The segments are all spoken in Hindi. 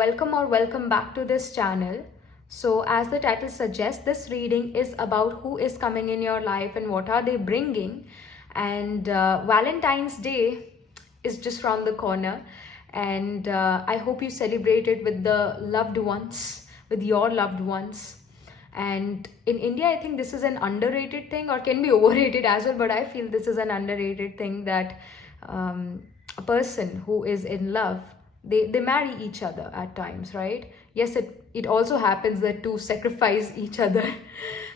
welcome or welcome back to this channel. So as the title suggests, this reading is about who is coming in your life and what are they bringing. And Valentine's Day is just around the corner, and I hope you celebrate it with the loved ones, with your loved ones. And in India, I think this is an underrated thing, or can be overrated as well, but I feel this is an underrated thing, that a person who is in love, they marry each other at times, right? Yes, it also happens that two sacrifice each other.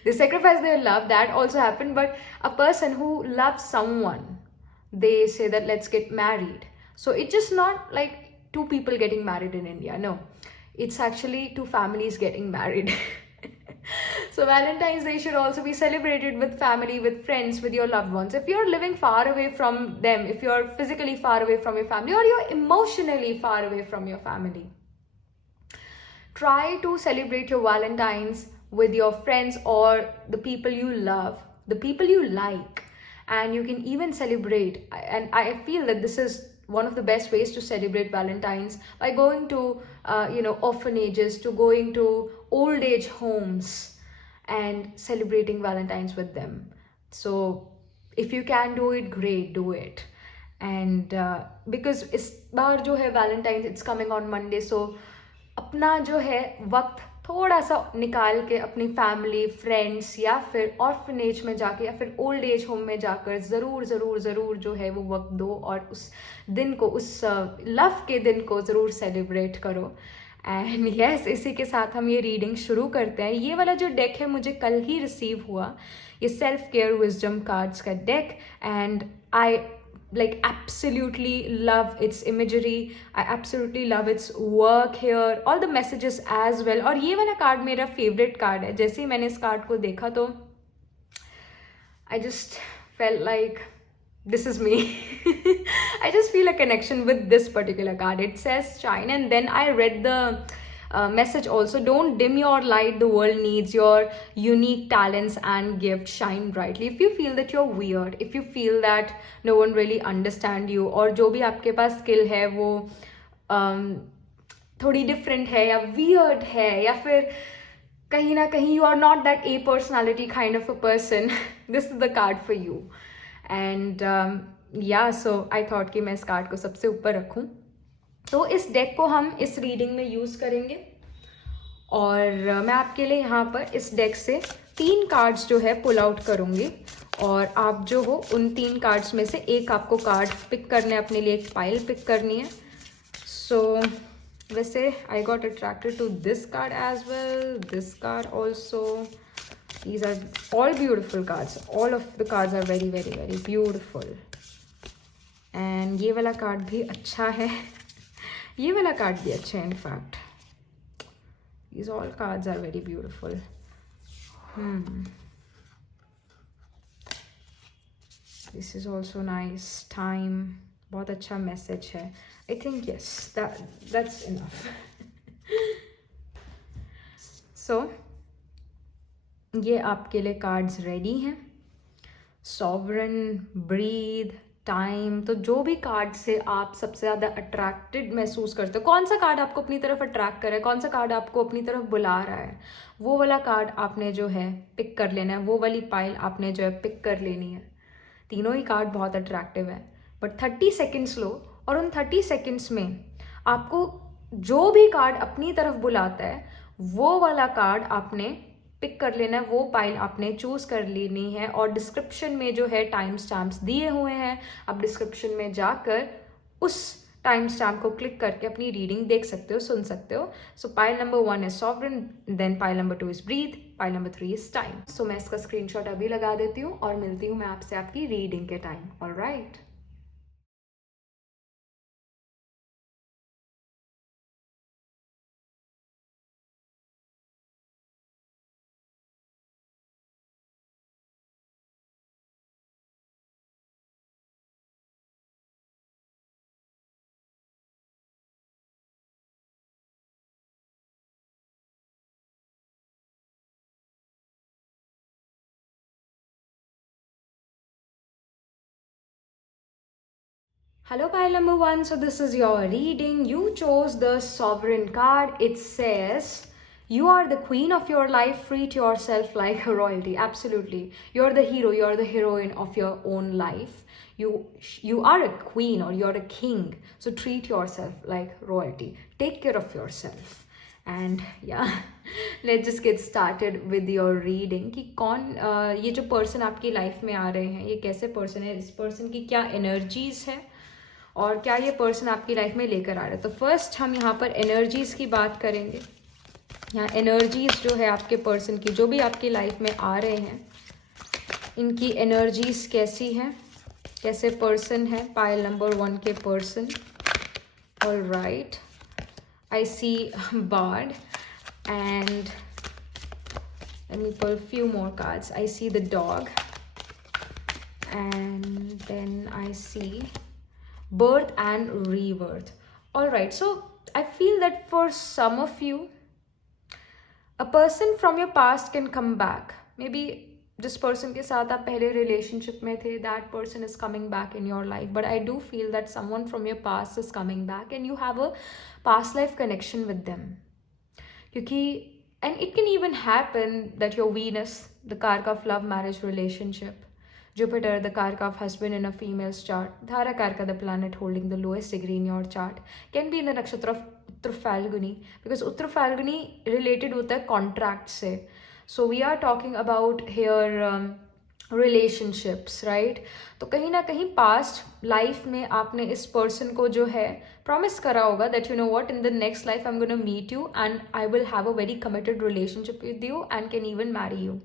They sacrifice their love, that also happened. But a person who loves someone, they say that let's get married. So it's just not like two people getting married in India, no, it's actually two families getting married. So Valentine's Day should also be celebrated with family, with friends, with your loved ones. If you're living far away from them, if you're physically far away from your family, or you're emotionally far away from your family, try to celebrate your Valentines with your friends or the people you love, the people you like. And you can even celebrate, and I feel that this is one of the best ways to celebrate Valentines, by going to orphanages, to going to old age homes and celebrating Valentines with them. So if you can do it, great, do it. And because इस बार जो है Valentine's, it's coming on Monday, so अपना जो है वक्त थोड़ा सा निकाल के अपनी फैमिली, फ्रेंड्स, या फिर ऑर्फनेज में जाके, या फिर ओल्ड एज होम में जाकर ज़रूर ज़रूर ज़रूर जो है वो वक्त दो, और उस दिन को, उस लव के दिन को ज़रूर सेलिब्रेट करो. एंड यस, इसी के साथ हम ये रीडिंग शुरू करते हैं. ये वाला जो डेक है मुझे कल ही रिसीव हुआ, ये सेल्फ केयर विजडम कार्ड्स का deck. And I like absolutely love its imagery, I absolutely love its work here, all the messages as well. और ये वाला कार्ड मेरा फेवरेट कार्ड है. जैसे ही मैंने इस कार्ड को देखा तो I just felt like this is me. I just feel a connection with this particular card. It says shine, and then I read the message also: don't dim your light, the world needs your unique talents and gifts, shine brightly. If you feel that you're weird, if you feel that no one really understand you, और जो भी आपके पास skill है वो थोड़ी different है, या weird है, या फिर कहीं ना कहीं you are not that A personality kind of a person, this is the card for you. And yeah, so I thought कि मैं इस कार्ड को सबसे ऊपर रखूं. तो इस डेक को हम इस रीडिंग में यूज़ करेंगे, और मैं आपके लिए यहाँ पर इस डेक से 3 कार्ड्स जो है पुल आउट करूँगी, और आप जो हो उन 3 कार्ड्स में से एक आपको कार्ड पिक करना है, अपने लिए एक पाइल पिक करनी है. सो वैसे I got attracted to this card as well, this card also. These are all beautiful cards. All of the cards are very very very beautiful. And ये वाला कार्ड भी अच्छा है. ये वाला कार्ड भी अच्छा है. In fact these all cards are very beautiful. This is also nice. Time, बहुत अच्छा मैसेज है. I think yes, that's enough. So ये आपके लिए कार्ड्स रेडी हैं. Sovereign, breathe, time. तो जो भी कार्ड से आप सबसे ज़्यादा अट्रैक्टेड महसूस करते हो, कौन सा कार्ड आपको अपनी तरफ अट्रैक्ट कर रहा है, कौन सा कार्ड आपको अपनी तरफ बुला रहा है, वो वाला कार्ड आपने जो है पिक कर लेना है. वो वाली पाइल आपने जो है पिक कर लेनी है. तीनों ही कार्ड बहुत अट्रैक्टिव है, बट 30 सेकेंड्स लो, और उन 30 सेकेंड्स में आपको जो भी कार्ड अपनी तरफ बुलाता है वो वाला कार्ड आपने पिक कर लेना है, वो पाइल आपने चूज कर लेनी है. और डिस्क्रिप्शन में जो है टाइम स्टैम्प्स दिए हुए हैं, आप डिस्क्रिप्शन में जाकर उस टाइम स्टैम्प को क्लिक करके अपनी रीडिंग देख सकते हो, सुन सकते हो. So pile number 1 is sovereign, then pile number 2 is breath, pile number 3 is time. So मैं इसका स्क्रीनशॉट अभी लगा देती हूँ, और मिलती हूँ मैं आपसे आपकी रीडिंग के time. Alright. Hello, pile number one. So, this is your reading. You chose the Sovereign card. It says, you are the queen of your life. Treat yourself like a royalty. Absolutely. You're the hero. You're the heroine of your own life. You are a queen or you're a king. So, treat yourself like royalty. Take care of yourself. And yeah, let's just get started with your reading कि कौन ये जो पर्सन आपकी लाइफ में आ रहे हैं, ये कैसे पर्सन है, इस पर्सन की क्या एनर्जीज है और क्या ये पर्सन आपकी लाइफ में लेकर आ रहा है. तो फर्स्ट हम यहाँ पर एनर्जीज की बात करेंगे. यहाँ एनर्जीज जो है आपके पर्सन की, जो भी आपकी लाइफ में आ रहे हैं, इनकी एनर्जीज कैसी हैं, कैसे पर्सन है पाइल नंबर 1 के person. Alright, I see Bard, and let me pull a few more cards. I see the dog, and then I see birth and rebirth. All right, so I feel that for some of you, a person from your past can come back. Maybe जिस पर्सन के साथ आप पहले रिलेशनशिप में थे, that person is coming back in your life. But I do feel that someone from your past is coming back and you have a past life connection with them. क्योंकि and it can even happen that your Venus, the कारक of love marriage relationship, Jupiter, the Karka of husband in a female's chart, Dhara Karka, the planet holding the lowest degree in your chart, can be in the nakshatra of Uttar Falguni, because Uttar Falguni related hota hai contract se. So we are talking about here relationships, right? तो कहीं ना कहीं past life में आपने इस person को जो है promise करा होगा that you know what, in the next life I'm going to meet you and I will have a very committed relationship with you and can even marry you.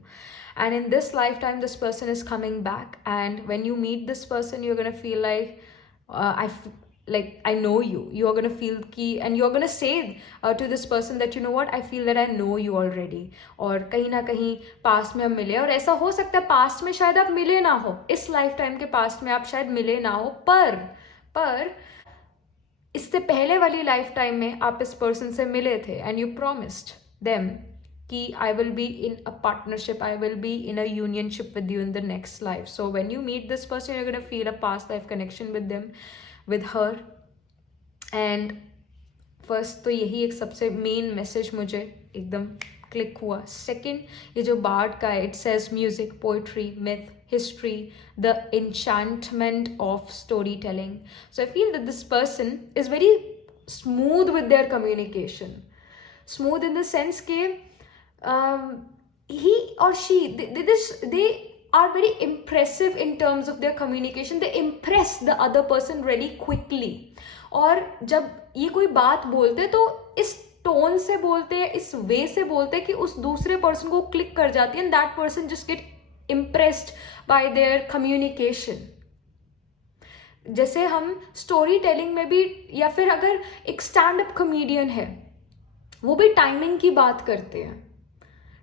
And in this lifetime, this person is coming back. And when you meet this person, you're going to feel like, I know you. You're going to feel key, and you're going to say to this person that, you know what, I feel that I know you already. और कहीं ना कहीं past में हम मिले, और ऐसा हो सकता है past में शायद आप मिले ना हो, इस lifetime के past में आप शायद मिले ना हो, पर इससे पहले वाली lifetime में आप इस person से मिले थे, and you promised them कि I will be in a partnership, I will be in a unionship with you in the next life. So when you meet this person, you're going to feel a past life connection with them, with her. And first तो यही एक सबसे main message मुझे एकदम क्लिक हुआ. Second, ये जो बार्ड का है, it says music, poetry, myth, history, the enchantment of storytelling. So I feel that this person is very smooth with their communication. Smooth in the sense के he or she, they are very impressive in terms of their communication. They impress the other person really quickly. और जब ये कोई बात बोलते तो इस टोन से बोलते हैं, इस वे से बोलते हैं कि उस दूसरे पर्सन को क्लिक कर जाती है, and that person just get impressed by their communication. जैसे हम स्टोरी टेलिंग में भी, या फिर अगर एक स्टैंड अप कॉमेडियन है, वो भी टाइमिंग की बात करते हैं.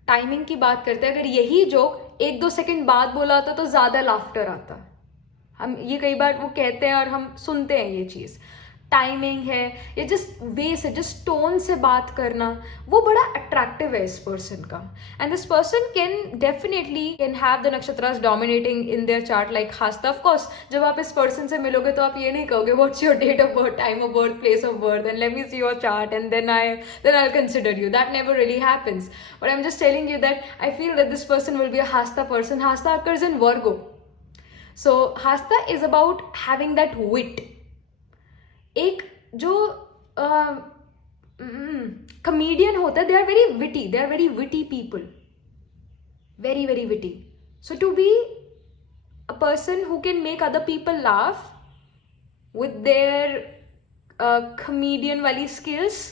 अगर यही जोक 1-2 सेकंड बाद बोला होता तो ज्यादा लाफ्टर आता. हम ये कई बार वो कहते हैं और हम सुनते हैं ये चीज. टाइमिंग है, ये जस्ट वे से, जस्ट टोन से बात करना, वो बड़ा अट्रैक्टिव है इस पर्सन का. And this person can definitely can have the nakshatras dominating in their chart like Hasta. Of course जब आप इस पर्सन से मिलोगे तो आप ये नहीं कहोगे what's your date of birth, time of birth, place of birth, and let me see your chart and then I'll consider you. That never really happens. But I'm just telling you that I feel that this person will be a Hasta person. Hasta occurs in Virgo. So Hasta is about having that wit. एक जो comedian होता है, they are very witty people, very witty. So to be a person who can make other people laugh with their comedian wali skills,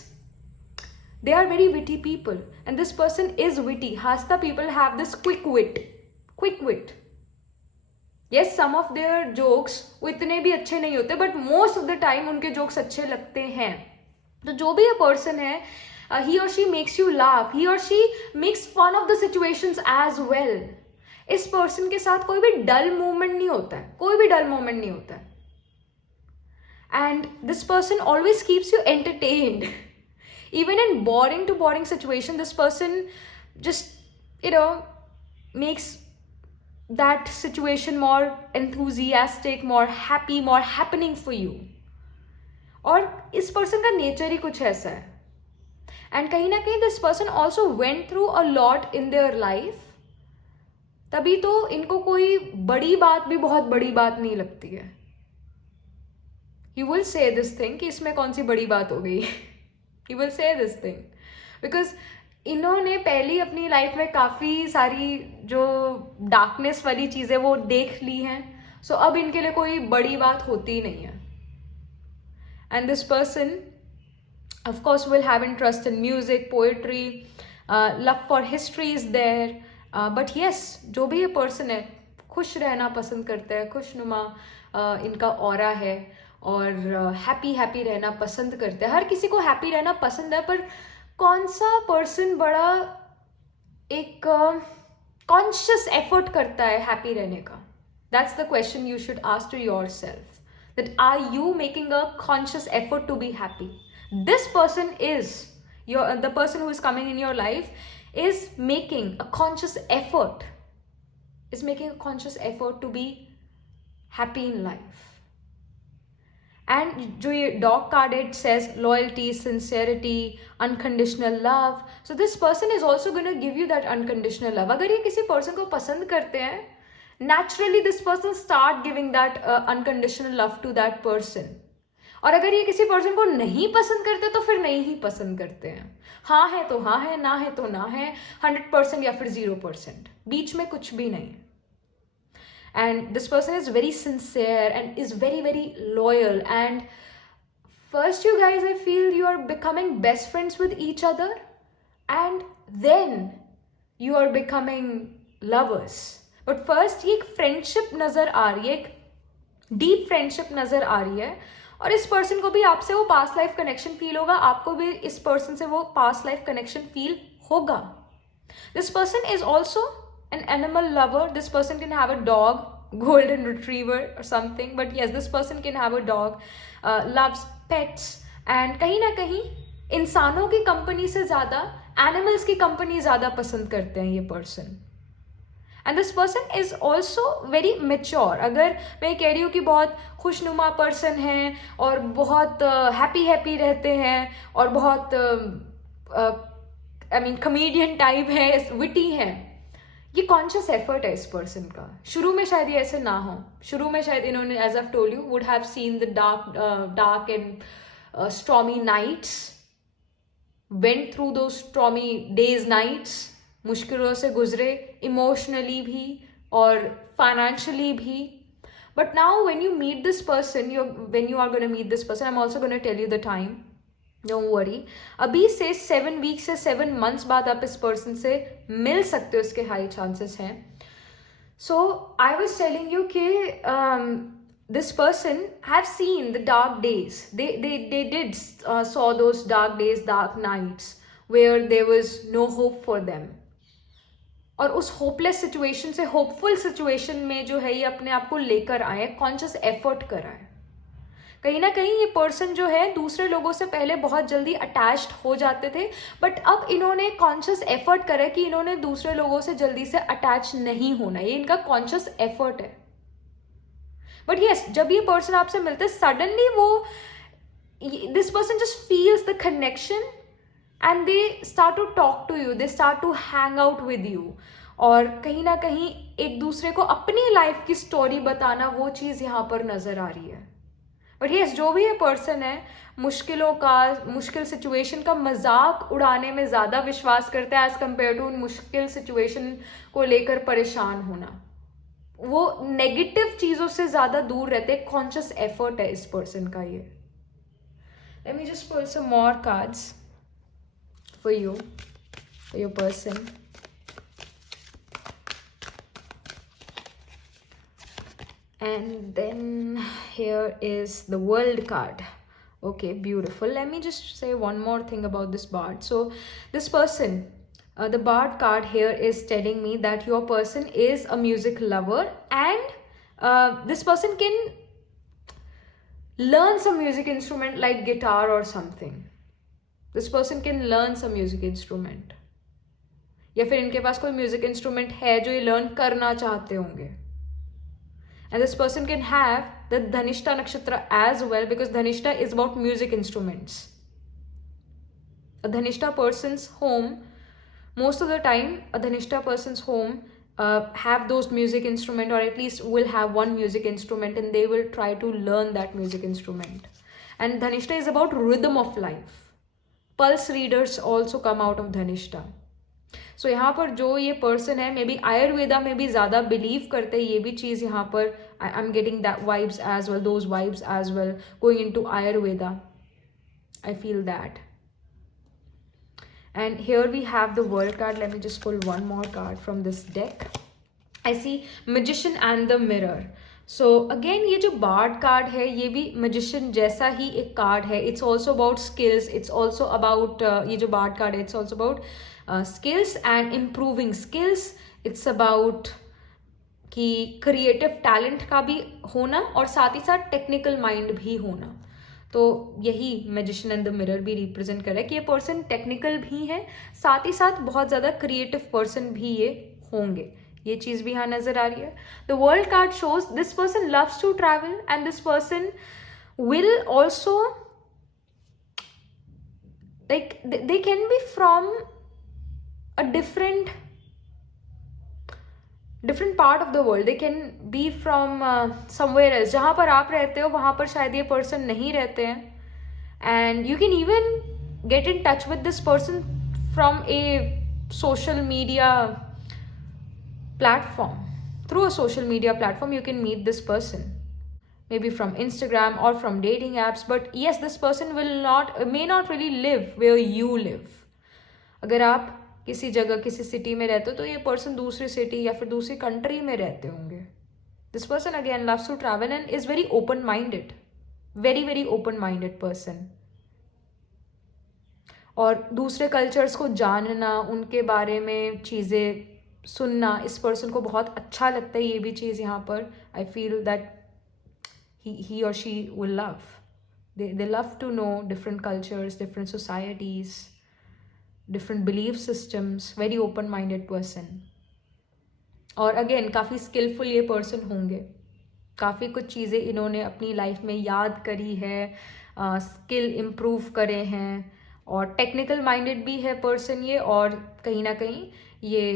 they are very witty people, and this person is witty. Hasta people have this quick wit. Yes, some of their jokes वो इतने भी अच्छे नहीं होते, but most of the time उनके jokes अच्छे लगते हैं. तो जो भी ये person है, he or she makes you laugh, he or she makes fun of the situations as well. इस person के साथ कोई भी dull moment नहीं होता है. And this person always keeps you entertained. Even in boring situation, this person just, makes that situation more enthusiastic, more happy, more happening for you. और इस पर्सन का नेचर ही कुछ ऐसा है. एंड कहीं ना कहीं this person also went through a lot in their life. तभी तो इनको कोई बड़ी बात भी बहुत बड़ी बात नहीं लगती है. He will say this thing कि इसमें कौन सी बड़ी बात हो गई. He will say this thing because इन्होंने पहली अपनी लाइफ में काफ़ी सारी जो डार्कनेस वाली चीज़ें वो देख ली हैं. सो अब इनके लिए कोई बड़ी बात होती ही नहीं है. And this person of course will have interest in music, poetry, love for history is there, but yes, जो भी ये person है खुश रहना पसंद करते हैं, खुशनुमा इनका ऑरा है और हैप्पी हैप्पी रहना पसंद करते हैं. हर किसी को हैप्पी रहना पसंद है, पर कौन सा पर्सन बड़ा एक कॉन्शियस एफर्ट करता है हैप्पी रहने का? That's the question you should ask to your self, that are you making a conscious effort to be happy? This person is the person who is coming in your life is making a conscious effort, to be happy in life. And जो ये dog card, it says loyalty, sincerity, unconditional love. So this person is also going to give you that unconditional love. अगर ये किसी person को पसंद करते हैं, naturally this person start giving that unconditional love to that person. और अगर ये किसी पर्सन को नहीं पसंद करते तो फिर नहीं ही पसंद करते हैं. हाँ है तो हाँ है, ना है तो ना है, 100% या फिर 0%, बीच में कुछ भी नहीं. And this person is very sincere and is very very loyal. And first you guys, I feel you are becoming best friends with each other and then you are becoming lovers. But first ये एक फ्रेंडशिप नजर आ रही है, एक डीप फ्रेंडशिप नजर आ रही है. और इस पर्सन को भी आपसे वो पास्ट लाइफ कनेक्शन फील होगा, आपको भी इस पर्सन से वो पास्ट लाइफ कनेक्शन फील होगा. This person is also an animal lover. This person can have a dog, golden retriever or something, but yes, this person can have a dog, loves pets, and कहीं ना कहीं इंसानों की कंपनी से ज़्यादा एनिमल्स की कंपनी ज़्यादा पसंद करते हैं ये person. And this person is also very mature. अगर मैं कह रही हूँ कि बहुत खुशनुमा पर्सन है और बहुत हैप्पी रहते हैं और बहुत कमेडियन टाइप है, विटी है, ये कॉन्शियस एफर्ट है इस पर्सन का. शुरू में शायद ये ऐसे ना हो. शुरू में शायद इन्होंने, as I told you, would have seen the dark and stormy nights, went through दो स्टॉर्मी डेज नाइट्स, मुश्किलों से गुजरे इमोशनली भी और फाइनेंशियली भी. But now when you meet this person, when you are gonna meet this person, I am also gonna tell you the time, don't worry. अभी से 7 वीक्स से 7 मंथ्स बाद आप इस पर्सन से मिल सकते हो, इसके हाई चांसेस हैं. So I was telling you कि this person have seen the dark days. They did saw those dark days, dark nights where there was no hope for them. और उस होपलेस सिचुएशन से होपफुल सिचुएशन में जो है ये अपने आप को लेकर आए, कॉन्शियस एफर्ट कराए. कहीं ना कहीं ये पर्सन जो है दूसरे लोगों से पहले बहुत जल्दी अटैच्ड हो जाते थे, बट अब इन्होंने कॉन्शियस एफर्ट करा कि इन्होंने दूसरे लोगों से जल्दी से अटैच नहीं होना. ये इनका कॉन्शियस एफर्ट है. बट यस, जब ये पर्सन आपसे मिलते सडनली वो, this person just feels the connection and they start to talk to you, they start to hang out with you, और कहीं ना कहीं एक दूसरे को अपनी लाइफ की स्टोरी बताना, वो चीज़ यहाँ पर नज़र आ रही है. बट यस, जो भी ये पर्सन है मुश्किल सिचुएशन का मजाक उड़ाने में ज़्यादा विश्वास करता है एज कम्पेयर टू उन मुश्किल सिचुएशन को लेकर परेशान होना. वो नेगेटिव चीज़ों से ज़्यादा दूर रहते. कॉन्शियस एफर्ट है इस पर्सन का ये. Let me just pull some more cards for your person. And then here is the world card. Okay, beautiful. Let me just say one more thing about this bard. So this person, the bard card here is telling me that your person is a music lover, and this person can learn some music instrument like guitar or something. This person can learn some music instrument. या फिर इनके पास कोई म्यूजिक इंस्ट्रूमेंट है जो ये लर्न करना चाहते होंगे. And this person can have the Dhanishta Nakshatra as well, because Dhanishta is about music instruments. A Dhanishta person's home, most of the time, a Dhanishta person's home have those music instrument, or at least will have one music instrument, and they will try to learn that music instrument. And Dhanishta is about rhythm of life. Pulse readers also come out of Dhanishta. So यहाँ पर जो ये पर्सन है, मे बी आयुर्वेदा में भी ज़्यादा बिलीव करते हैं, ये भी चीज़ यहाँ पर I am getting that vibes as well, those vibes as well going into Ayurveda. I feel that. And here we have the world card. Let me just pull one more card from this deck. I see magician and the mirror. So again, ये जो bard card है, ये भी magician जैसा ही एक card है. It's also about skills. It's also about ये जो bard card है, it's also about skills and improving skills. It's about कि creative talent का भी होना और साथ ही साथ technical mind भी होना. तो यही मैजिशियन एंड द मिरर भी रिप्रेजेंट कर रहा है कि ये पर्सन टेक्निकल भी है, साथ ही साथ बहुत ज़्यादा क्रिएटिव पर्सन भी ये होंगे. ये चीज़ भी यहाँ नजर आ रही है. The world card shows this person loves to travel and this person will also like they can be from a different part of the world. They can be from somewhere else. जहाँ पर आप रहते हो वहाँ पर शायद ये पर्सन नहीं रहते हैं. And you can even get in touch with this person from A social media platform. Through a social media platform you can meet this person, maybe from Instagram or from dating apps. But yes, this person may not really live where you live. अगर आप किसी जगह किसी सिटी में रहते हो तो ये पर्सन दूसरी सिटी या फिर दूसरी कंट्री में रहते होंगे. This person again loves to travel and is very open minded, very open minded person. और दूसरे कल्चर्स को जानना, उनके बारे में चीज़ें सुनना इस पर्सन को बहुत अच्छा लगता है. ये भी चीज़ यहाँ पर आई feel that he or she will love. They love to know different cultures, different societies, different belief systems. Very open minded person. और अगेन काफ़ी स्किलफुल ये पर्सन होंगे. काफ़ी कुछ चीज़ें इन्होंने अपनी लाइफ में याद करी है, स्किल इम्प्रूव करे हैं, और टेक्निकल माइंडेड भी है पर्सन ये, और कहीं ना कहीं ये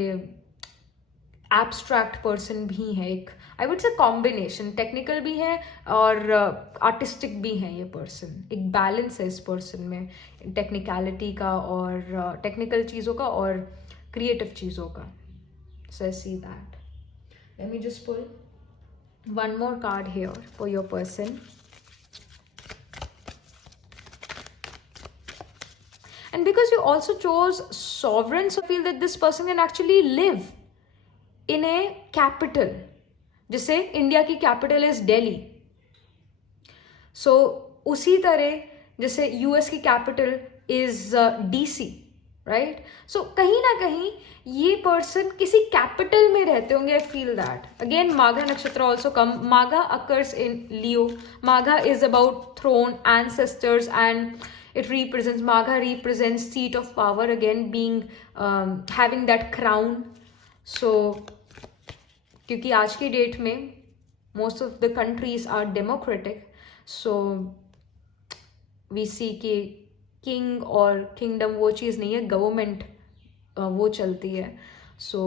एब्स्ट्रैक्ट पर्सन भी है. एक आई वुड से कॉम्बिनेशन, टेक्निकल भी है और आर्टिस्टिक भी है ये पर्सन. एक बैलेंस है इस पर्सन में, टेक्निकलिटी का और टेक्निकल चीज़ों का और क्रिएटिव चीज़ों का. So I see that. Let me just pull one more card here for your person. And because you also chose sovereign, so I feel that this person can actually live in a capital. जैसे इंडिया की कैपिटल इज दिल्ली, सो उसी तरह जैसे यूएस की कैपिटल इज डीसी, राइट. सो कहीं ना कहीं ये पर्सन किसी कैपिटल में रहते होंगे. I feel that. Again Magha nakshatra also come. Magha occurs in Leo. Magha is about throne, ancestors, and it represents, Magha represents seat of power, again being having that crown. So क्योंकि आज की डेट में most of the countries are democratic, so we see कि किंग और किंगडम वो चीज़ नहीं है, गवर्नमेंट वो चलती है. सो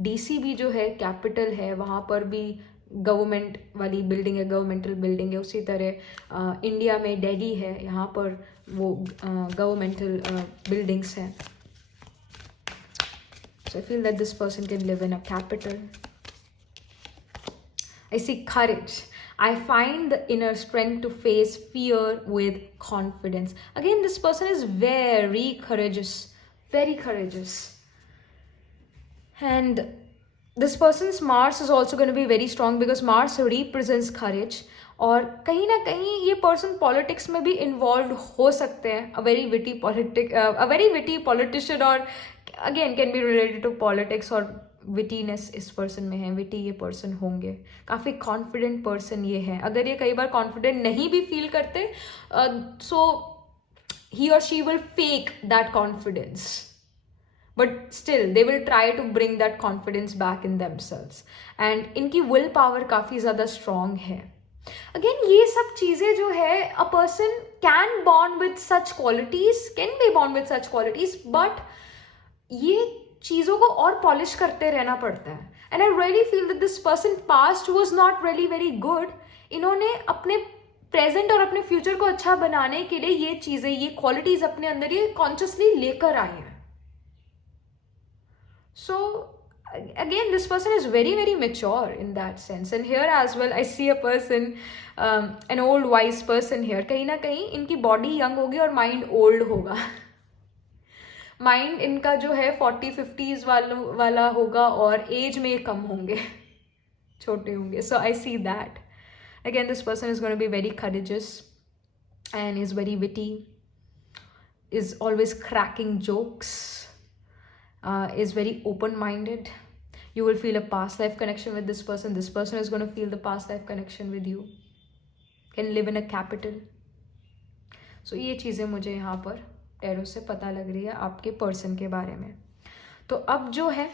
डीसी भी जो है कैपिटल है, वहाँ पर भी गवर्नमेंट वाली बिल्डिंग है, गवर्नमेंटल बिल्डिंग है. उसी तरह इंडिया में दिल्ली है, यहाँ पर वो गवर्नमेंटल बिल्डिंग्स हैं. So I feel that this person can live in a capital. I see courage. I find the inner strength to face fear with confidence. Again, this person is very courageous, very courageous. And this person's Mars is also going to be very strong because Mars represents courage. और कहीं ना कहीं ये पर्सन पॉलिटिक्स में भी इन्वॉल्व हो सकते हैं. अ वेरी विटी पॉलिटिशियन, और again can be related to politics, और विटीनेस इस पर्सन में है. विटी ये पर्सन होंगे. काफ़ी कॉन्फिडेंट पर्सन ये है. अगर ये कई बार कॉन्फिडेंट नहीं भी फील करते, सो ही और she will fake that confidence. But still they will try to bring that confidence back in themselves, and इनकी विल पावर काफ़ी ज़्यादा स्ट्रांग है. अगेन ये सब चीज़ें जो है, a person can bond with such qualities, can be bond with such qualities, but ये चीज़ों को और पॉलिश करते रहना पड़ता है. And I really feel that this person past was not really very good. इन्होंने अपने प्रेजेंट और अपने फ्यूचर को अच्छा बनाने के लिए ये चीज़ें, ये क्वालिटीज अपने अंदर ये कॉन्शियसली लेकर आए हैं. So again, this person is very very mature in that sense, and here as well I see a person, an old wise person here. कहीं ना कहीं इनकी बॉडी यंग होगी और माइंड ओल्ड होगा. माइंड इनका जो है 40-50s वाला होगा और एज में कम होंगे, छोटे होंगे. So I see that. Again, this person is going to be very courageous and is very witty, is always cracking jokes, is very open-minded. You will feel a past life connection with this person. This person is going to feel the past life connection with you. Can live in a capital. So ये चीज़ें मुझे यहाँ पर टैरो से पता लग रही है आपके पर्सन के बारे में. तो अब जो है,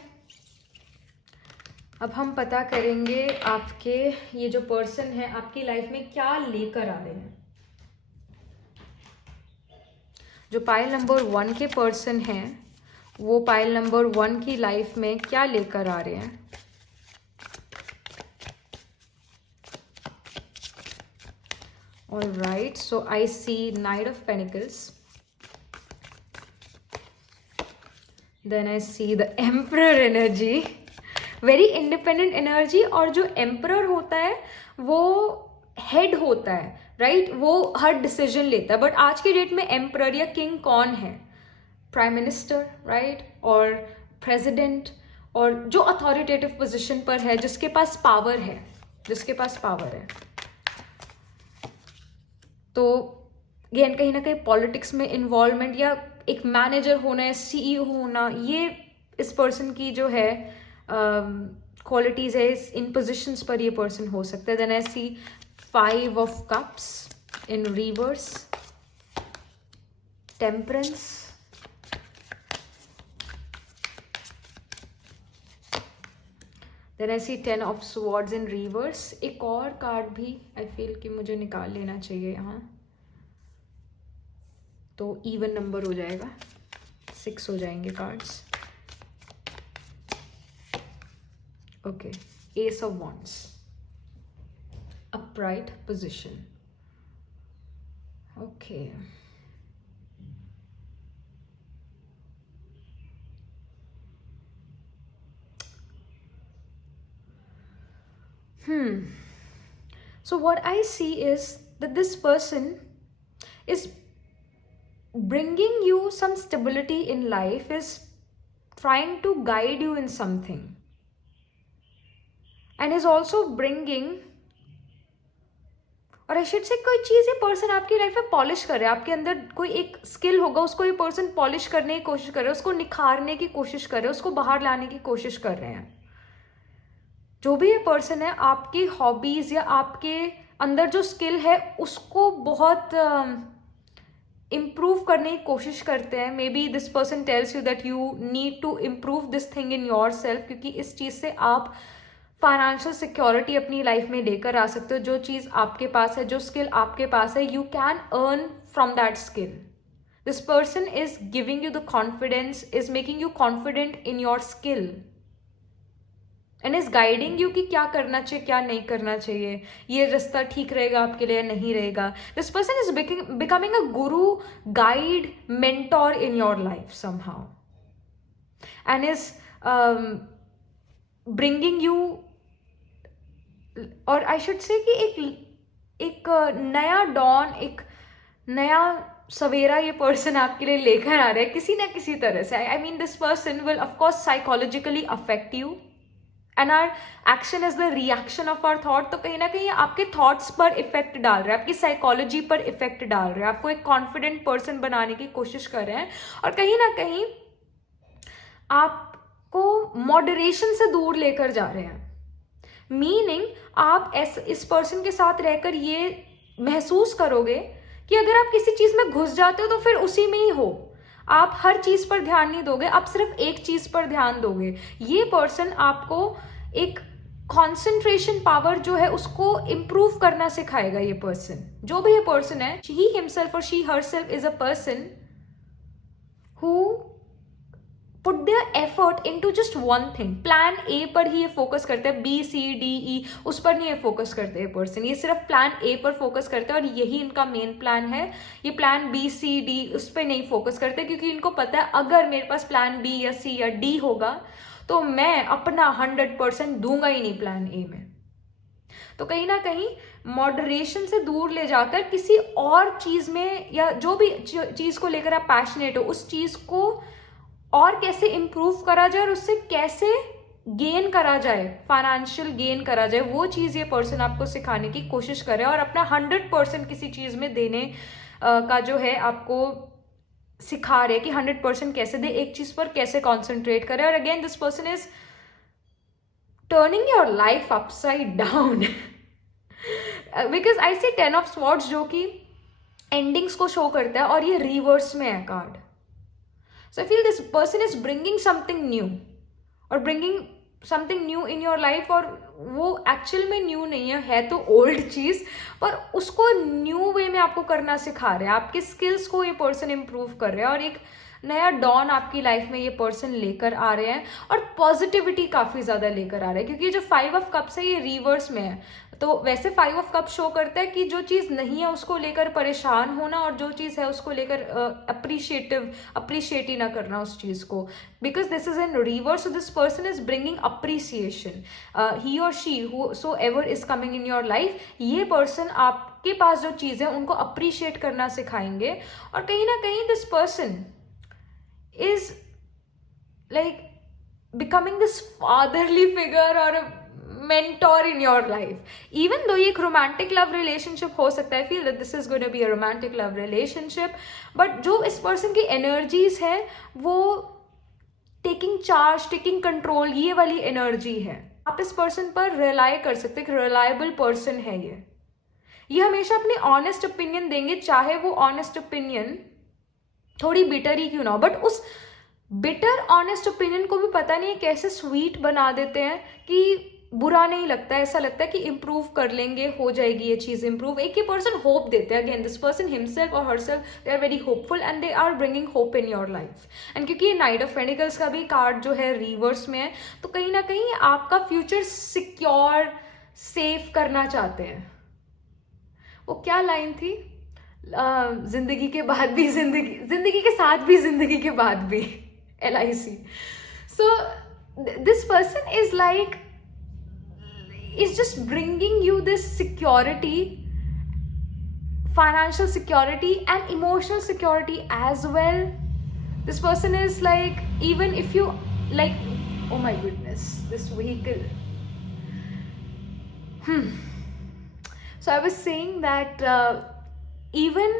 अब हम पता करेंगे आपके ये जो पर्सन है आपकी लाइफ में क्या लेकर आ रहे हैं. जो पाइल नंबर 1 के पर्सन हैं वो पाइल नंबर 1 की लाइफ में क्या लेकर आ रहे हैं. Alright, so I see Knight of Pentacles. Then I see the Emperor energy. Very independent energy. और जो Emperor होता है वो हेड होता है, राइट? वो हर डिसीजन लेता है. बट आज की डेट में एम्परर या किंग कौन है? Prime minister, right? और प्रेसिडेंट, और जो अथॉरिटेटिव पोजीशन पर है, जिसके पास पावर है, जिसके पास पावर है. तो अगेन कहीं ना कहीं पॉलिटिक्स में इन्वॉल्वमेंट या एक मैनेजर होना या सीईओ होना, ये इस पर्सन की जो है क्वालिटीज है. इन पोजिशंस पर ये पर्सन हो सकता है. Then I see 5 of Cups in reverse, Temperance, then I see 10 of Swords in reverse. एक और कार्ड भी आई फील कि मुझे निकाल लेना चाहिए यहाँ, तो इवन नंबर हो जाएगा, 6 हो जाएंगे cards. Okay, Ace of Wands, upright position. Okay. So what I see is that this person is bringing you some stability in life, is trying to guide you in something, and is also bringing, और आई शुड से कोई चीज़ ये पर्सन आपकी लाइफ में पॉलिश कर रहा है. आपके अंदर कोई एक स्किल होगा, उसको ये पर्सन पॉलिश करने की कोशिश कर रहे हैं, उसको निखारने की कोशिश कर रहे हैं, उसको बाहर लाने की कोशिश कर रहे हैं. जो भी ये पर्सन है, आपकी हॉबीज या आपके अंदर जो स्किल है उसको बहुत इम्प्रूव करने की कोशिश करते हैं. Maybe this person tells you that you need to improve this thing in your self, क्योंकि इस चीज़ से आप फाइनेंशियल सिक्योरिटी अपनी लाइफ में लेकर आ सकते हो. जो चीज़ आपके पास है, जो स्किल आपके पास है, you can earn from that skill. This person is giving you the confidence, is making you confident in your skill, and is guiding you कि क्या करना चाहिए, क्या नहीं करना चाहिए, ये रास्ता ठीक रहेगा आपके लिए या नहीं रहेगा. This person is becoming a guru, guide, mentor in your life somehow, and is bringing you, और आई शुड से कि एक नया डॉन, एक नया सवेरा ये पर्सन आपके लिए लेकर आ रहा है किसी ना किसी तरह से. I mean this person will of course psychologically affect you, and our action is the reaction of our thought. तो कहीं ना कहीं आपके थॉट्स पर इफेक्ट डाल रहा है, आपकी साइकोलॉजी पर इफेक्ट डाल रहा है, आपको एक कॉन्फिडेंट पर्सन बनाने की कोशिश कर रहे हैं, और कहीं ना कहीं आपको मॉडरेशन से दूर लेकर जा रहे हैं. मीनिंग आप इस पर्सन के साथ रहकर ये महसूस करोगे कि अगर आप किसी चीज में घुस जाते हो तो फिर उसी में ही हो. आप हर चीज पर ध्यान नहीं दोगे, आप सिर्फ एक चीज पर ध्यान दोगे। ये पर्सन आपको एक कॉन्सेंट्रेशन पावर जो है उसको इम्प्रूव करना सिखाएगा। ये पर्सन, जो भी ये पर्सन है, ही हिमसेल्फ और she herself is a person who put their effort into just one thing. Plan A पर ही ये फोकस करते हैं, बी सी डी ई उस पर नहीं ये फोकस करते हैं पर्सन, ये सिर्फ प्लान ए पर फोकस करते हैं और यही इनका मेन प्लान है। ये प्लान बी सी डी उस पर नहीं फोकस करते, क्योंकि इनको पता है अगर मेरे पास प्लान बी या सी या डी होगा तो मैं अपना 100% दूंगा ही नहीं प्लान ए में। तो कहीं ना कहीं मॉडरेशन से दूर ले जाकर किसी और चीज में, या जो भी चीज को लेकर आप पैशनेट हो, उस चीज को और कैसे इंप्रूव करा जाए और उससे कैसे गेन करा जाए, फाइनेंशियल गेन करा जाए, वो चीज ये पर्सन आपको सिखाने की कोशिश करे और अपना 100% किसी चीज में देने का जो है आपको सिखा रहे कि 100% कैसे दे, एक चीज पर कैसे कॉन्सेंट्रेट करे। और again this person is turning your life upside down because I see 10 of swords जो कि एंडिंग्स को शो करता है और ये रिवर्स में है card. So I feel this person is bringing something new or bringing something new in your life, और वो एक्चुअल में न्यू नहीं है तो ओल्ड चीज, पर उसको न्यू वे में आपको करना सिखा रहे हैं। आपके स्किल्स को ये पर्सन इम्प्रूव कर रहे हैं और एक नया डॉन आपकी लाइफ में ये पर्सन लेकर आ रहे हैं और पॉजिटिविटी काफी ज्यादा लेकर आ रहे हैं। क्योंकि ये जो 5 ऑफ कप्स है ये रिवर्स में है, तो वैसे 5 ऑफ कप शो करता है कि जो चीज नहीं है उसको लेकर परेशान होना और जो चीज है उसको लेकर अप्रिशिएट ही ना करना उस चीज को, because this is in reverse. So this person is bringing appreciation, he और she whosoever is coming in your life, ये पर्सन आपके पास जो चीज है उनको अप्रिशिएट करना सिखाएंगे। और कहीं ना कहीं this person is like becoming this fatherly figure or a mentor in your life, even though ये एक romantic love relationship हो सकता है। I feel that this is going to be a romantic love relationship, but जो इस person की energies है वो taking charge, taking control, ये वाली energy है। आप इस person पर rely कर सकते हैं, reliable person है ये हमेशा अपनी honest opinion देंगे, चाहे वो honest opinion थोड़ी बिटर ही क्यों ना हो, बट उस बिटर ऑनेस्ट ओपिनियन को भी पता नहीं है कैसे स्वीट बना देते हैं कि बुरा नहीं लगता है, ऐसा लगता है कि इम्प्रूव कर लेंगे, हो जाएगी ये चीज इम्प्रूव। एक ये पर्सन होप देते हैं, अगेन दिस पर्सन हिमसेल्फ और herself they are very hopeful and they are bringing hope in your life. And क्योंकि ये नाइट ऑफ पेंटिकल्स का भी कार्ड जो है रिवर्स में है, तो कहीं ना कहीं आपका फ्यूचर सिक्योर सेफ करना चाहते हैं। वो क्या लाइन थी, जिंदगी के बाद भी जिंदगी के साथ भी जिंदगी के बाद भी, LIC। So this person is like is just bringing you this security, financial security and emotional security as well. This person is like, even if you like, oh my goodness, this vehicle. So I was saying that even